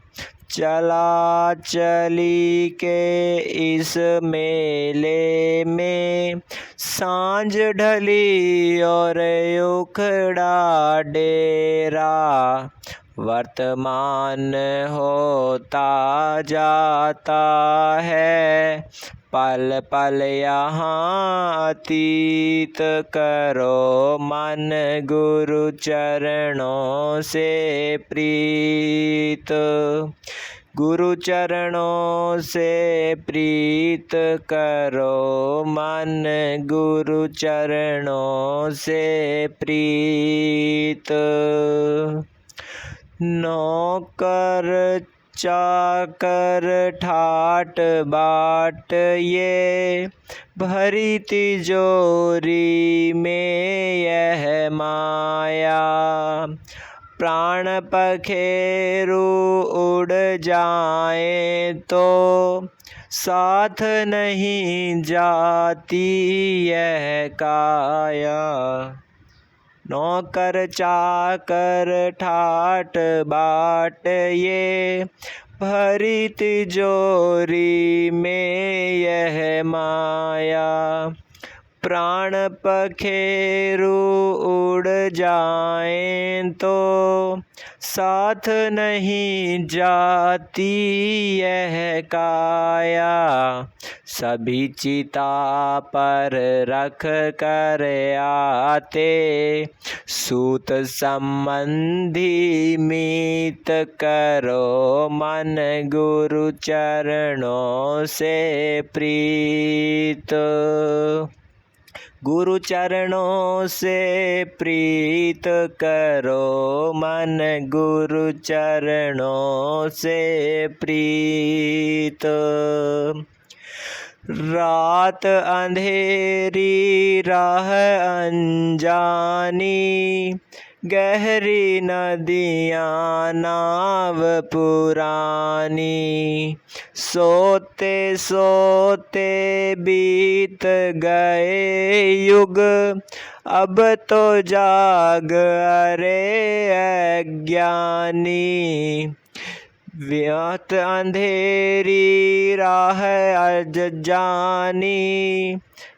चला चली के इस मेले में, सांझ ढली और उखड़ा डेरा। वर्तमान होता जाता है, पल पल यहाँ अतीत करो मन, गुरु चरणों से प्रीत। गुरु चरणों से प्रीत करो मन, गुरु चरणों से प्रीत। नौकर चाकर ठाट बाट ये, भरी तिजोरी में यह माया। प्राण पखेरु उड़ जाए तो, साथ नहीं जाती यह काया। नौकर चाकर ठाट बाट ये, भरी तिजोरी में यह माया। प्राण पखेरु उड़ जाएं तो, साथ नहीं जाती यह काया। सभी चिता पर रख कर आते, सूत संबंधी मीत करो मन, गुरु चरणों से प्रीत। गुरु चरणों से प्रीत करो मन, गुरु चरणों से प्रीत। रात अंधेरी राह अनजानी, गहरी नदियाँ नाव पुरानी। सोते सोते बीत गए युग, अब तो जाग अरे अज्ञानी। व्यर्थ अंधेरी राह अजानी,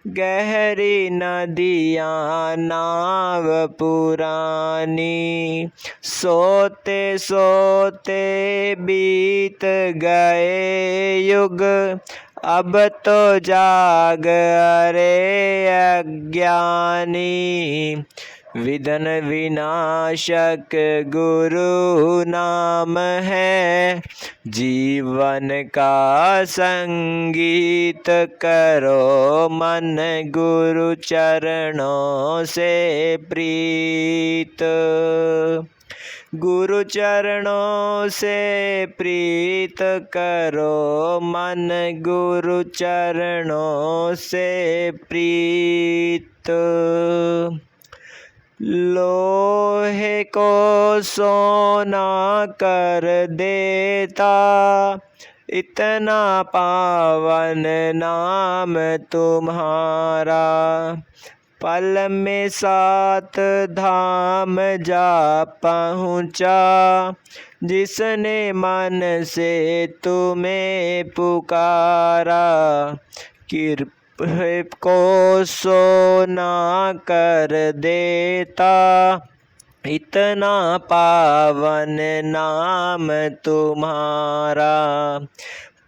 गहरी नदियाँ नाव पुरानी। सोते सोते बीत गए युग, अब तो जाग अरे अज्ञानी। विधन विनाशक गुरु नाम है, जीवन का संगीत करो मन, गुरु चरणों से प्रीत। गुरु चरणों से प्रीत करो मन, गुरु चरणों से प्रीत। लोहे को सोना कर देता, इतना पावन नाम तुम्हारा। पल में 7 धाम जा पहुँचा, जिसने मन से तुम्हें पुकारा। कृपा को सोना कर देता, इतना पावन नाम तुम्हारा।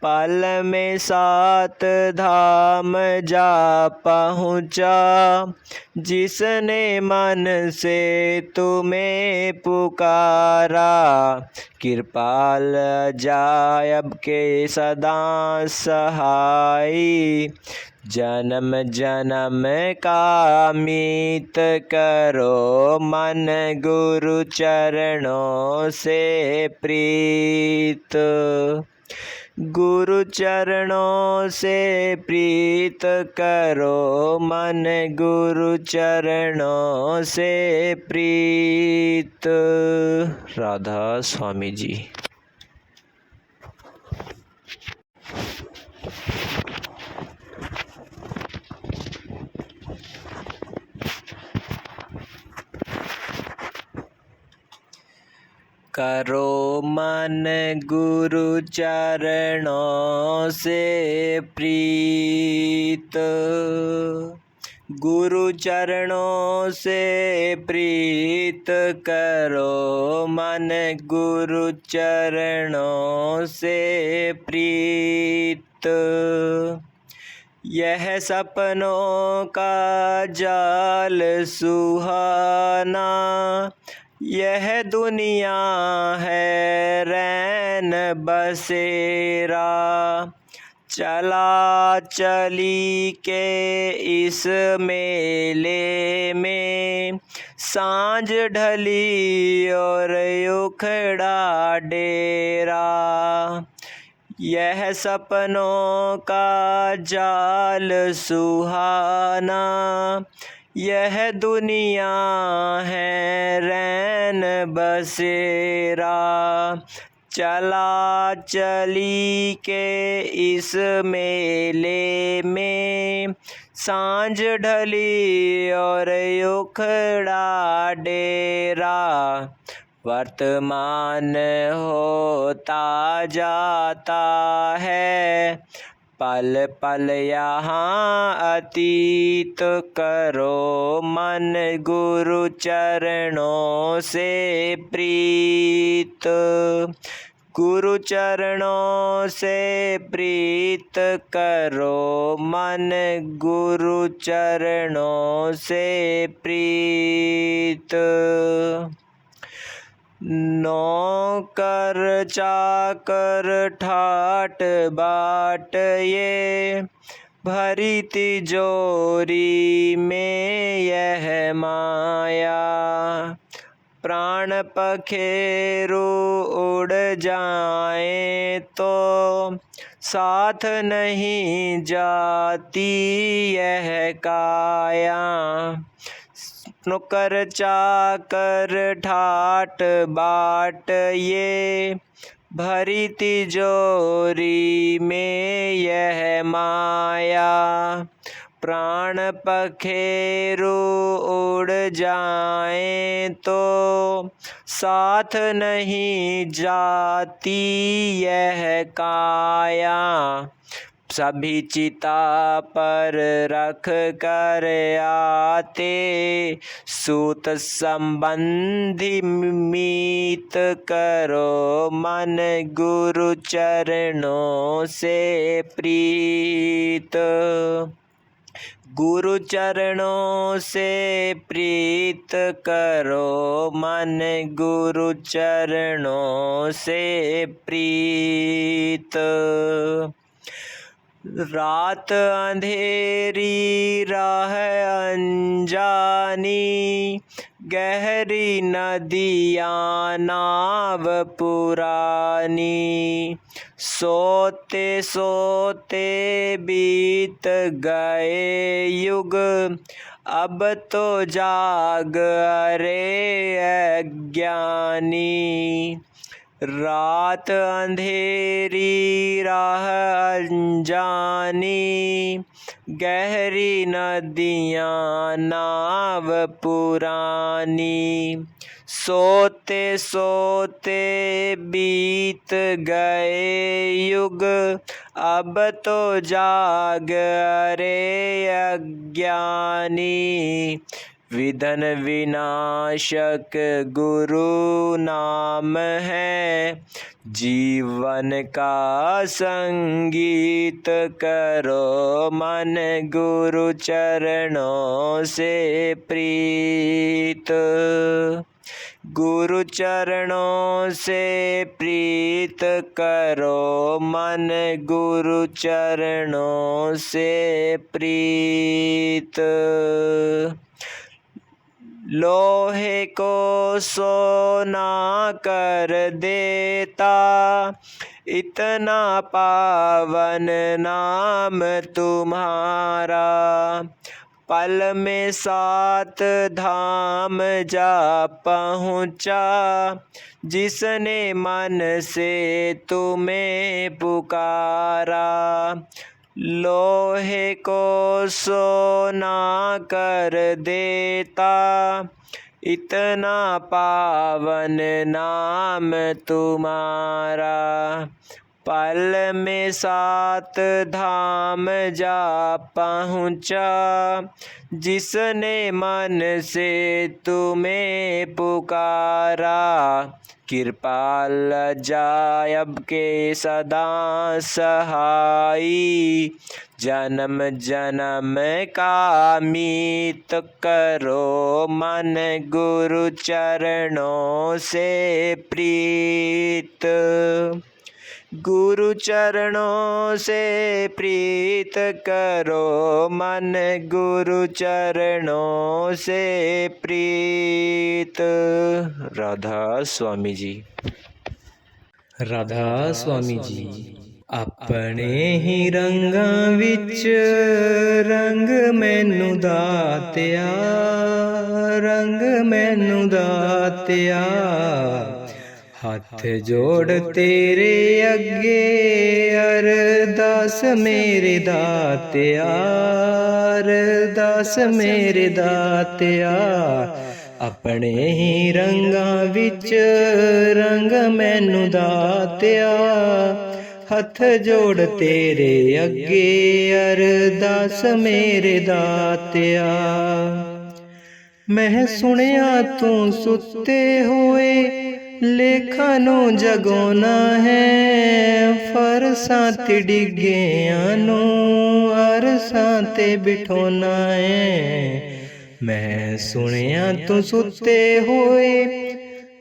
पल में 7 धाम जा पहुँचा। जिसने मन से तुम्हें पुकारा, कृपाल अजायब के सदा सहाई। जन्म जन्म का मीत करो मन, गुरु चरणों से प्रीत। गुरु चरणों से प्रीत करो मन, गुरु चरणों से प्रीत। राधा स्वामी जी। करो मन गुरु चरणों से प्रीत। गुरु चरणों से प्रीत करो मन, गुरु चरणों से प्रीत। यह सपनों का जाल सुहाना, यह दुनिया है रैन बसेरा। चला चली के इस मेले में, सांझ ढली और उखड़ा डेरा। यह सपनों का जाल सुहाना, यह दुनिया है रैन बसेरा। चला चली के इस मेले में, सांझ ढली और उखड़ा डेरा। वर्तमान होता जाता है, पल पल यहाँ अतीत करो मन, गुरु चरणों से प्रीत। गुरु चरणों से प्रीत करो मन, गुरु चरणों से प्रीत। नौकर चाकर ठाट बाट ये, भरी तिजोरी में यह माया। प्राण पखेरु उड़ जाए तो साथ नहीं जाती यह काया। नौकर चाकर ठाट बाट ये, भरी तिजोरी में यह माया। प्राण पखेरु उड़ जाए तो साथ नहीं जाती यह काया। सभी चिता पर रख कर आते, सूत संबंधी मीत करो मन, गुरु चरणों से प्रीत। गुरु चरणों से प्रीत करो मन, गुरु चरणों से प्रीत। रात अंधेरी राह अनजानी, गहरी नदियाँ नाव पुरानी। सोते सोते बीत गए युग, अब तो जाग अरे अज्ञानी। रात अंधेरी राह अनजानी, गहरी नदियाँ नाव पुरानी। सोते सोते बीत गए युग, अब तो जाग अरे अज्ञानी। विधन विनाशक गुरु नाम है, जीवन का संगीत करो मन गुरु चरणों से प्रीत। गुरु चरणों से प्रीत करो मन गुरु चरणों से प्रीत। लोहे को सोना कर देता इतना पावन नाम तुम्हारा। पल में 7 धाम जा पहुँचा जिसने मन से तुम्हें पुकारा। लोहे को सोना कर देता इतना पावन नाम तुम्हारा। पल में 7 धाम जा पहुँचा जिसने मन से तुम्हें पुकारा। कृपाल जायब के सदा सहाई जन्म जन्म का मीत करो मन गुरु चरणों से प्रीत। गुरु चरणों से प्रीत करो मन गुरु चरणों से प्रीत। राधा स्वामी जी। राधा स्वामी जी। अपने ही रंगां विच रंग मैनू दातिया, रंग मैनू दातिया। हथ जोड़ तेरे अगे अरदास मेरे दातिया, अरदास मेरे दातिया। अपने ही रंगां विच रंग मैनू दातिया। हथ जोड़ तेरे अगे अरदास मेरे दातिया। मैं सुनिया तू सुते होए लेखा नू जगोना है। फरसां ते डिग्गियां नू अरसां ते बिठोना है। मैं सुनिया तू सुते होए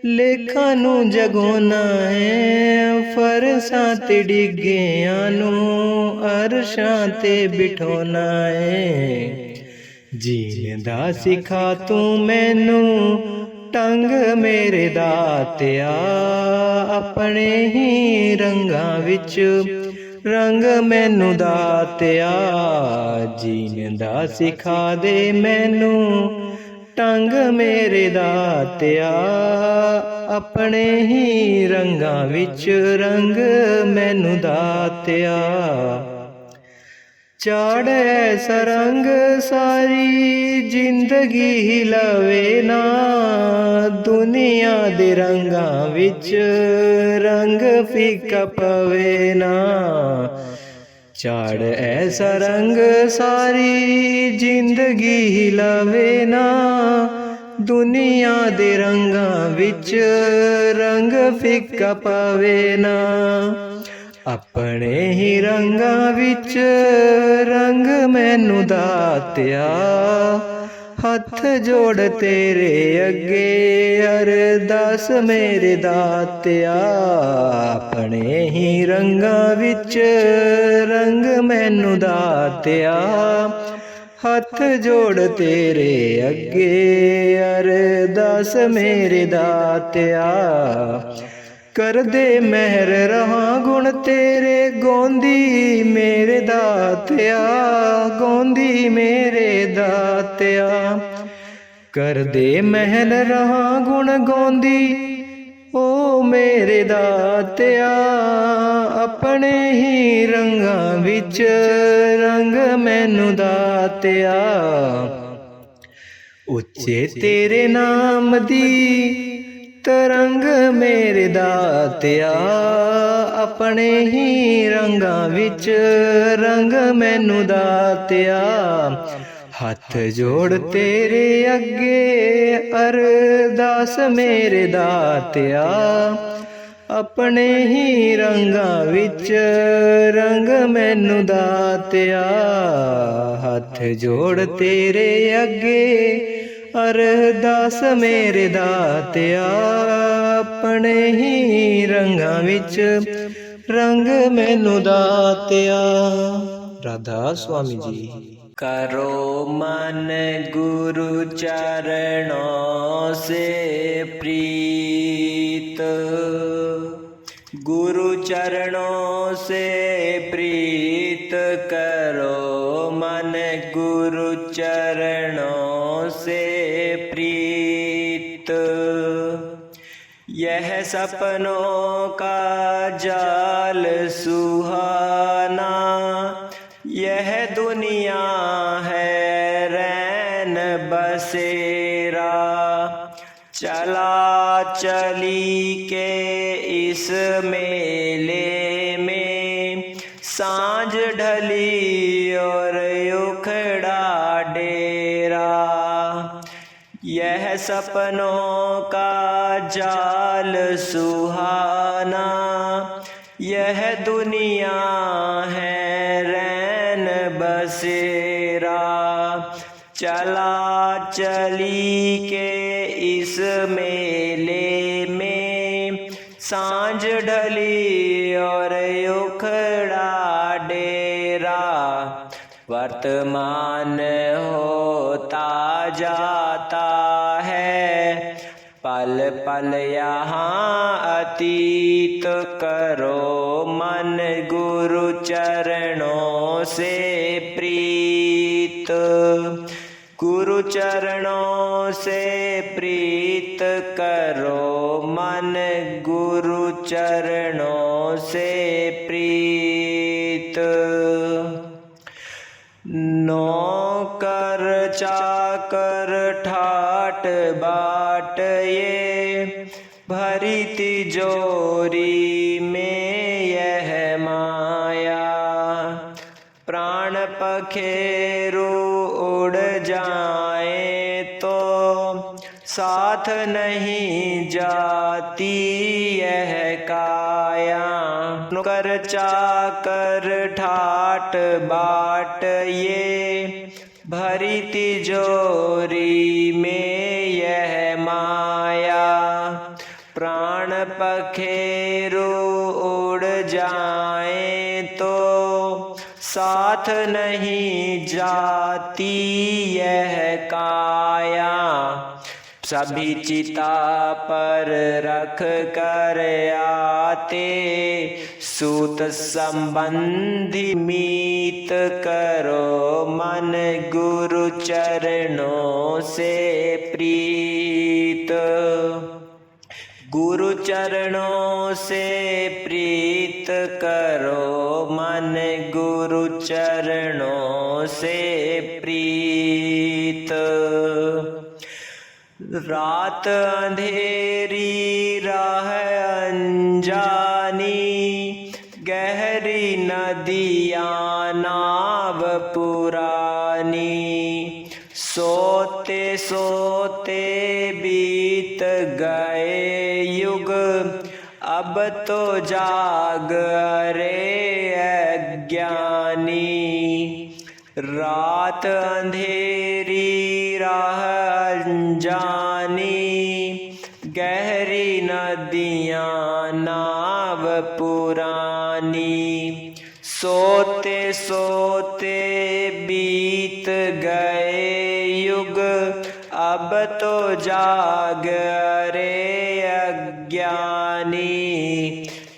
लेखा नू जगोना है। फरसां ते डिग्गियां नू अरशां ते बिठोना है। जीन दा सिखा तू मैनू टंग मेरे दातिया। अपने ही रंगां विच रंग मैनू दातिया। जीन दा सिखा दे मैनू टंग मेरे दातिया। अपने ही रंगां विच रंग मैनू दातिया। चाड़ ऐसा रंग सारी जिंदगी हिलावे ना। दुनिया दे रंगां विच रंग फीका पवे ना। चाड़ ऐसा रंग सारी जिंदगी हिलावे ना। दुनिया दे रंगां विच रंग फीका पवे ना। अपने ही रंगां विच रंग मैनू दातिया। हथ जोड़ तेरे अगे अरदास मेरे दातिया। अपने ही रंगां विच रंग मैनू दातिया। हथ जोड़ तेरे अगे अरदास मेरे दातिया। कर दे मेहर रहा गुण तेरे गोंदी मेरे दातिया। गोंदी मेरे दातिया। कर दे महल रहा गुण गोंदी ओ मेरे दातिया। अपने ही रंगां विच रंग मैनू दातिया। उच्चे तेरे नाम दी तरंग मेरे दातिया। अपने ही रंगां विच रंग मैनू दातिया। हथ जोड़ तेरे अगे अरदास मेरे दातिया। अपने ही रंगां विच रंग मैनू दातिया। हथ जोड़ तेरे अगे अरदास मेरे दातिया, अपने ही रंगां विच रंग मैनू दातिया। राधा स्वामी जी। करो मन गुरु चरणों से प्रीत, गुरु चरणों से प्रीत करो मन गुरु चरणों से प्रीत। यह सपनों का जाल सुहाना, यह दुनिया है रैन बसेरा। चला चली के इस मेले में सांझ ढली और उखड़ा डेरा। यह सपनों का जाल सुहाना, यह दुनिया है रैन बसेरा। चला चली के इस मेले में सांझ ढली और उखड़ा डेरा। वर्तमान होता जाता है, पल पल यहाँ अतीत करो मन गुरु चरणों से प्रीत। गुरु चरणों से प्रीत करो मन गुरु चरणों से प्रीत। नौकर चाकर ठाट बाट ये भरी तिजोरी में यह माया। प्राण पखेरु उड़ जाए तो साथ नहीं जाती यह काया। नौकर चाकर ठाट बाट ये भरी तिजोरी में यह माया। प्राण पखेरु उड़ जाए तो साथ नहीं जाती यह काया। सभी चिता पर रख कर आते सूत संबंधी मीत करो मन गुरु चरणों से प्रीत। गुरु चरणों से प्रीत करो मन गुरु चरणों से प्रीत। रात अंधेरी राह अनजानी, गहरी नदियाँ नाव पुरानी। सोते सोते बीत गए युग, अब तो जाग रे अज्ञानी। रात अंधेरी राह अनजानी, गहरी नदियाँ नाव पुरानी। सोते सोते बीत गए युग, अब तो जाग रे अज्ञानी।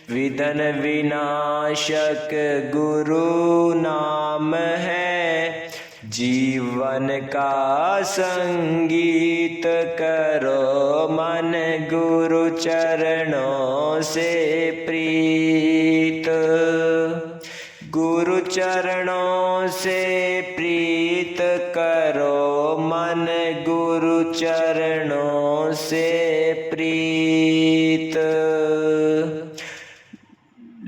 विधन विनाशक गुरु नाम है, जीवन का संगीत करो मन गुरु चरणों से प्रीत। गुरु चरणों से प्रीत करो मन गुरु चरणों से प्रीत।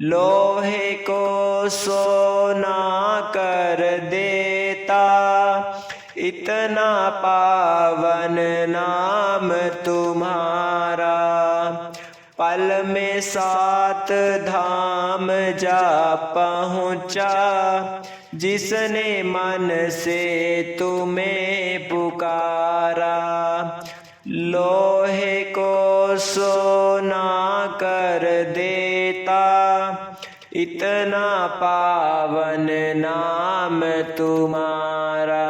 लोहे को सोना कर देता, इतना पावन नाम तुम्हारा। पल में 7 धाम जा पहुँचा, जिसने मन से तुम्हें पुकारा। लोहे को सोना कर देता, इतना पावन नाम तुम्हारा।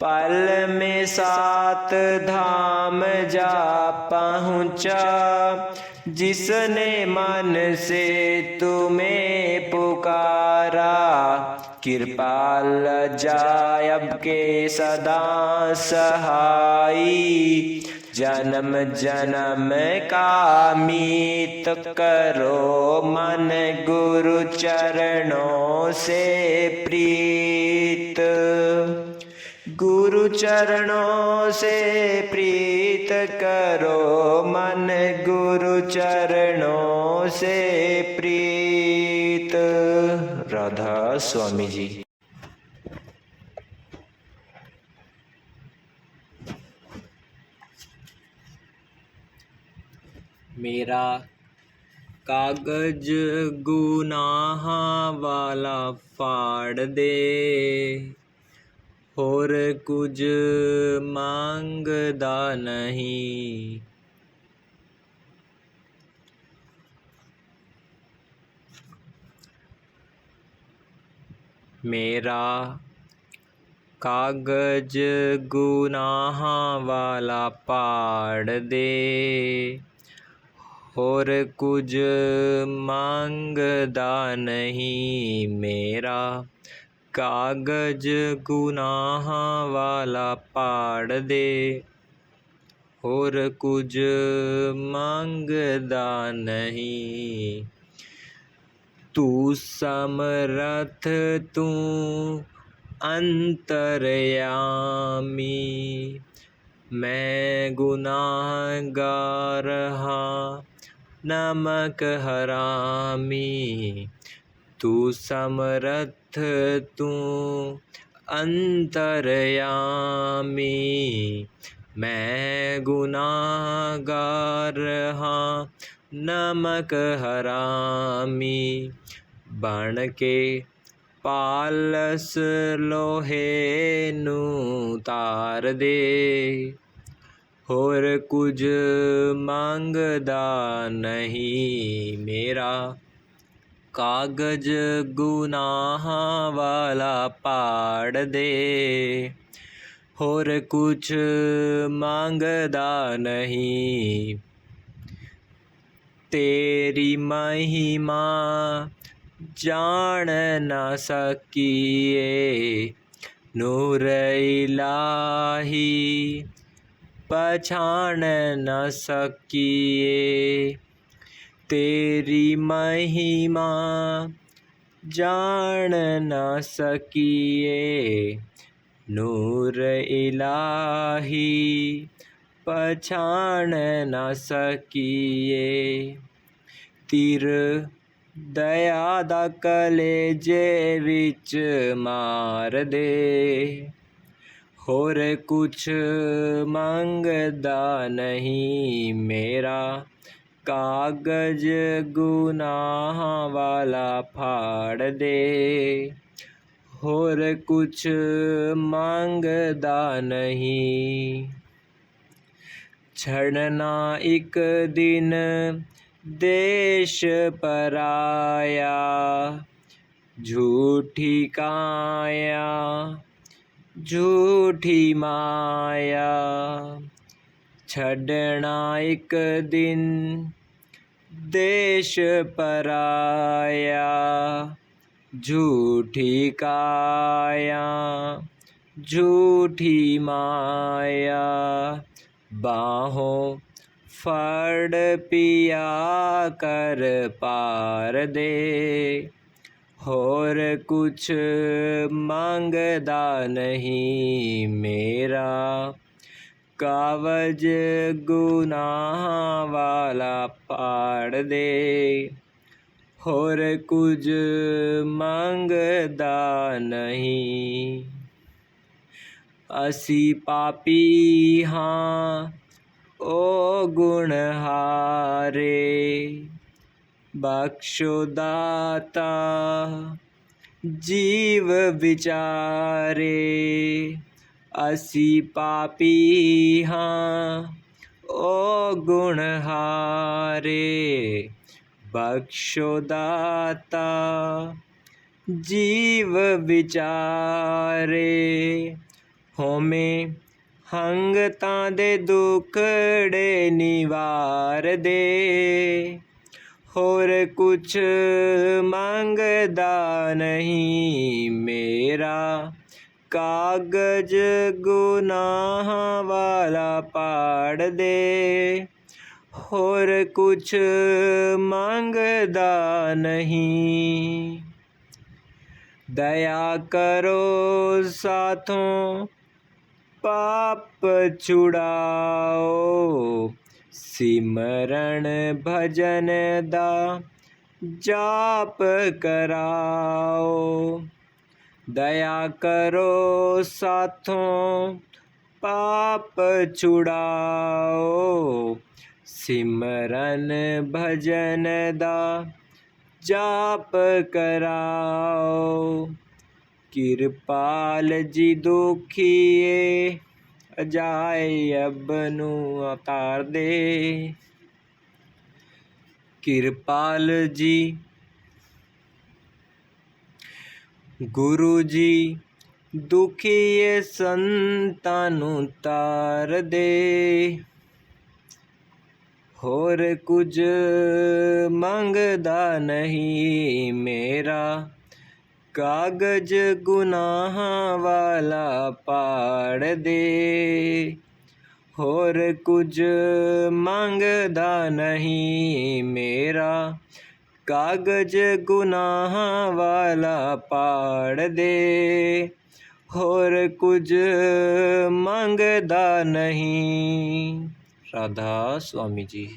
पल में 7 धाम जा पहुँचा, जिसने मन से तुम्हें पुकारा। कृपाल जायब के सदा सहाई, जन्म जन्म का मीत करो मन, गुरु चरणों से प्रीत। गुरु चरणों से प्रीत करो मन, गुरु चरणों से प्रीत। राधा स्वामी जी। मेरा कागज गुनाह वाला फाड़ दे, होर कुछ मंगदा नहीं। मेरा कागज गुनाह वाला फाड़ दे, और कुछ मांगदा नहीं। मेरा कागज गुनाह वाला फाड़ दे, और कुछ मांगदा नहीं। तू समर्थ तू अंतर्यामी, मैं गुनाहगार हाँ नमक हरामी। तू समर्थ तू अंतर्यामी, मैं गुनाहगार हाँ नमक हरामी। बन के पालस लोहे नू तार दे, होर कुछ मंगदा नहीं। मेरा कागज गुनाह वाला फाड़ दे, होर कुछ मंगदा नहीं। तेरी महिमा जान न सकिए, नूर इलाही पहचान न सकिए। तेरी महिमा जान न सकिए, नूर इलाही पहचान न सकिए। तीर दया दा कलेजे विच मार दे, होर कुछ मंगदा नहीं। मेरा कागज गुनाह वाला फाड़ दे, होर कुछ मंगदा नहीं। छड़ना एक दिन देश पराया, झूठी काया झूठी माया। छड़ना एक दिन देश पराया, झूठी काया झूठी माया। बाहों फड़ पिया कर पार दे, होर कुछ मंगदा नहीं। मेरा कागज गुनाह वाला फाड़ दे, होर कुछ मंगदा नहीं। असी पापी हाँ ओ गुणहारे बख्शो दाता जीव विचारे असी पापी हाँ ओ गुणहारे बख्शो दाता जीव विचारे होमे हंगतां दे दुखड़े निवार दे होर कुछ मंगदा नहीं मेरा कागज गुनाह वाला पाड़ दे होर कुछ मंगदा नहीं दया करो साथों पाप छुड़ाओ सिमरण भजन दा जाप कराओ दया करो साथों पाप छुड़ाओ सिमरन भजन दा जाप कराओ किरपाल जी दुखिए अजायब नू अवतार दे किरपाल जी गुरु जी दुखिए संतां नू तार दे होर कुछ मंगदा नहीं मेरा कागज गुनाह वाला पाड़ दे होर कुछ मंगदा नहीं मेरा कागज गुनाह वाला पाड़ दे होर कुछ मंगदा नहीं। राधा स्वामी जी।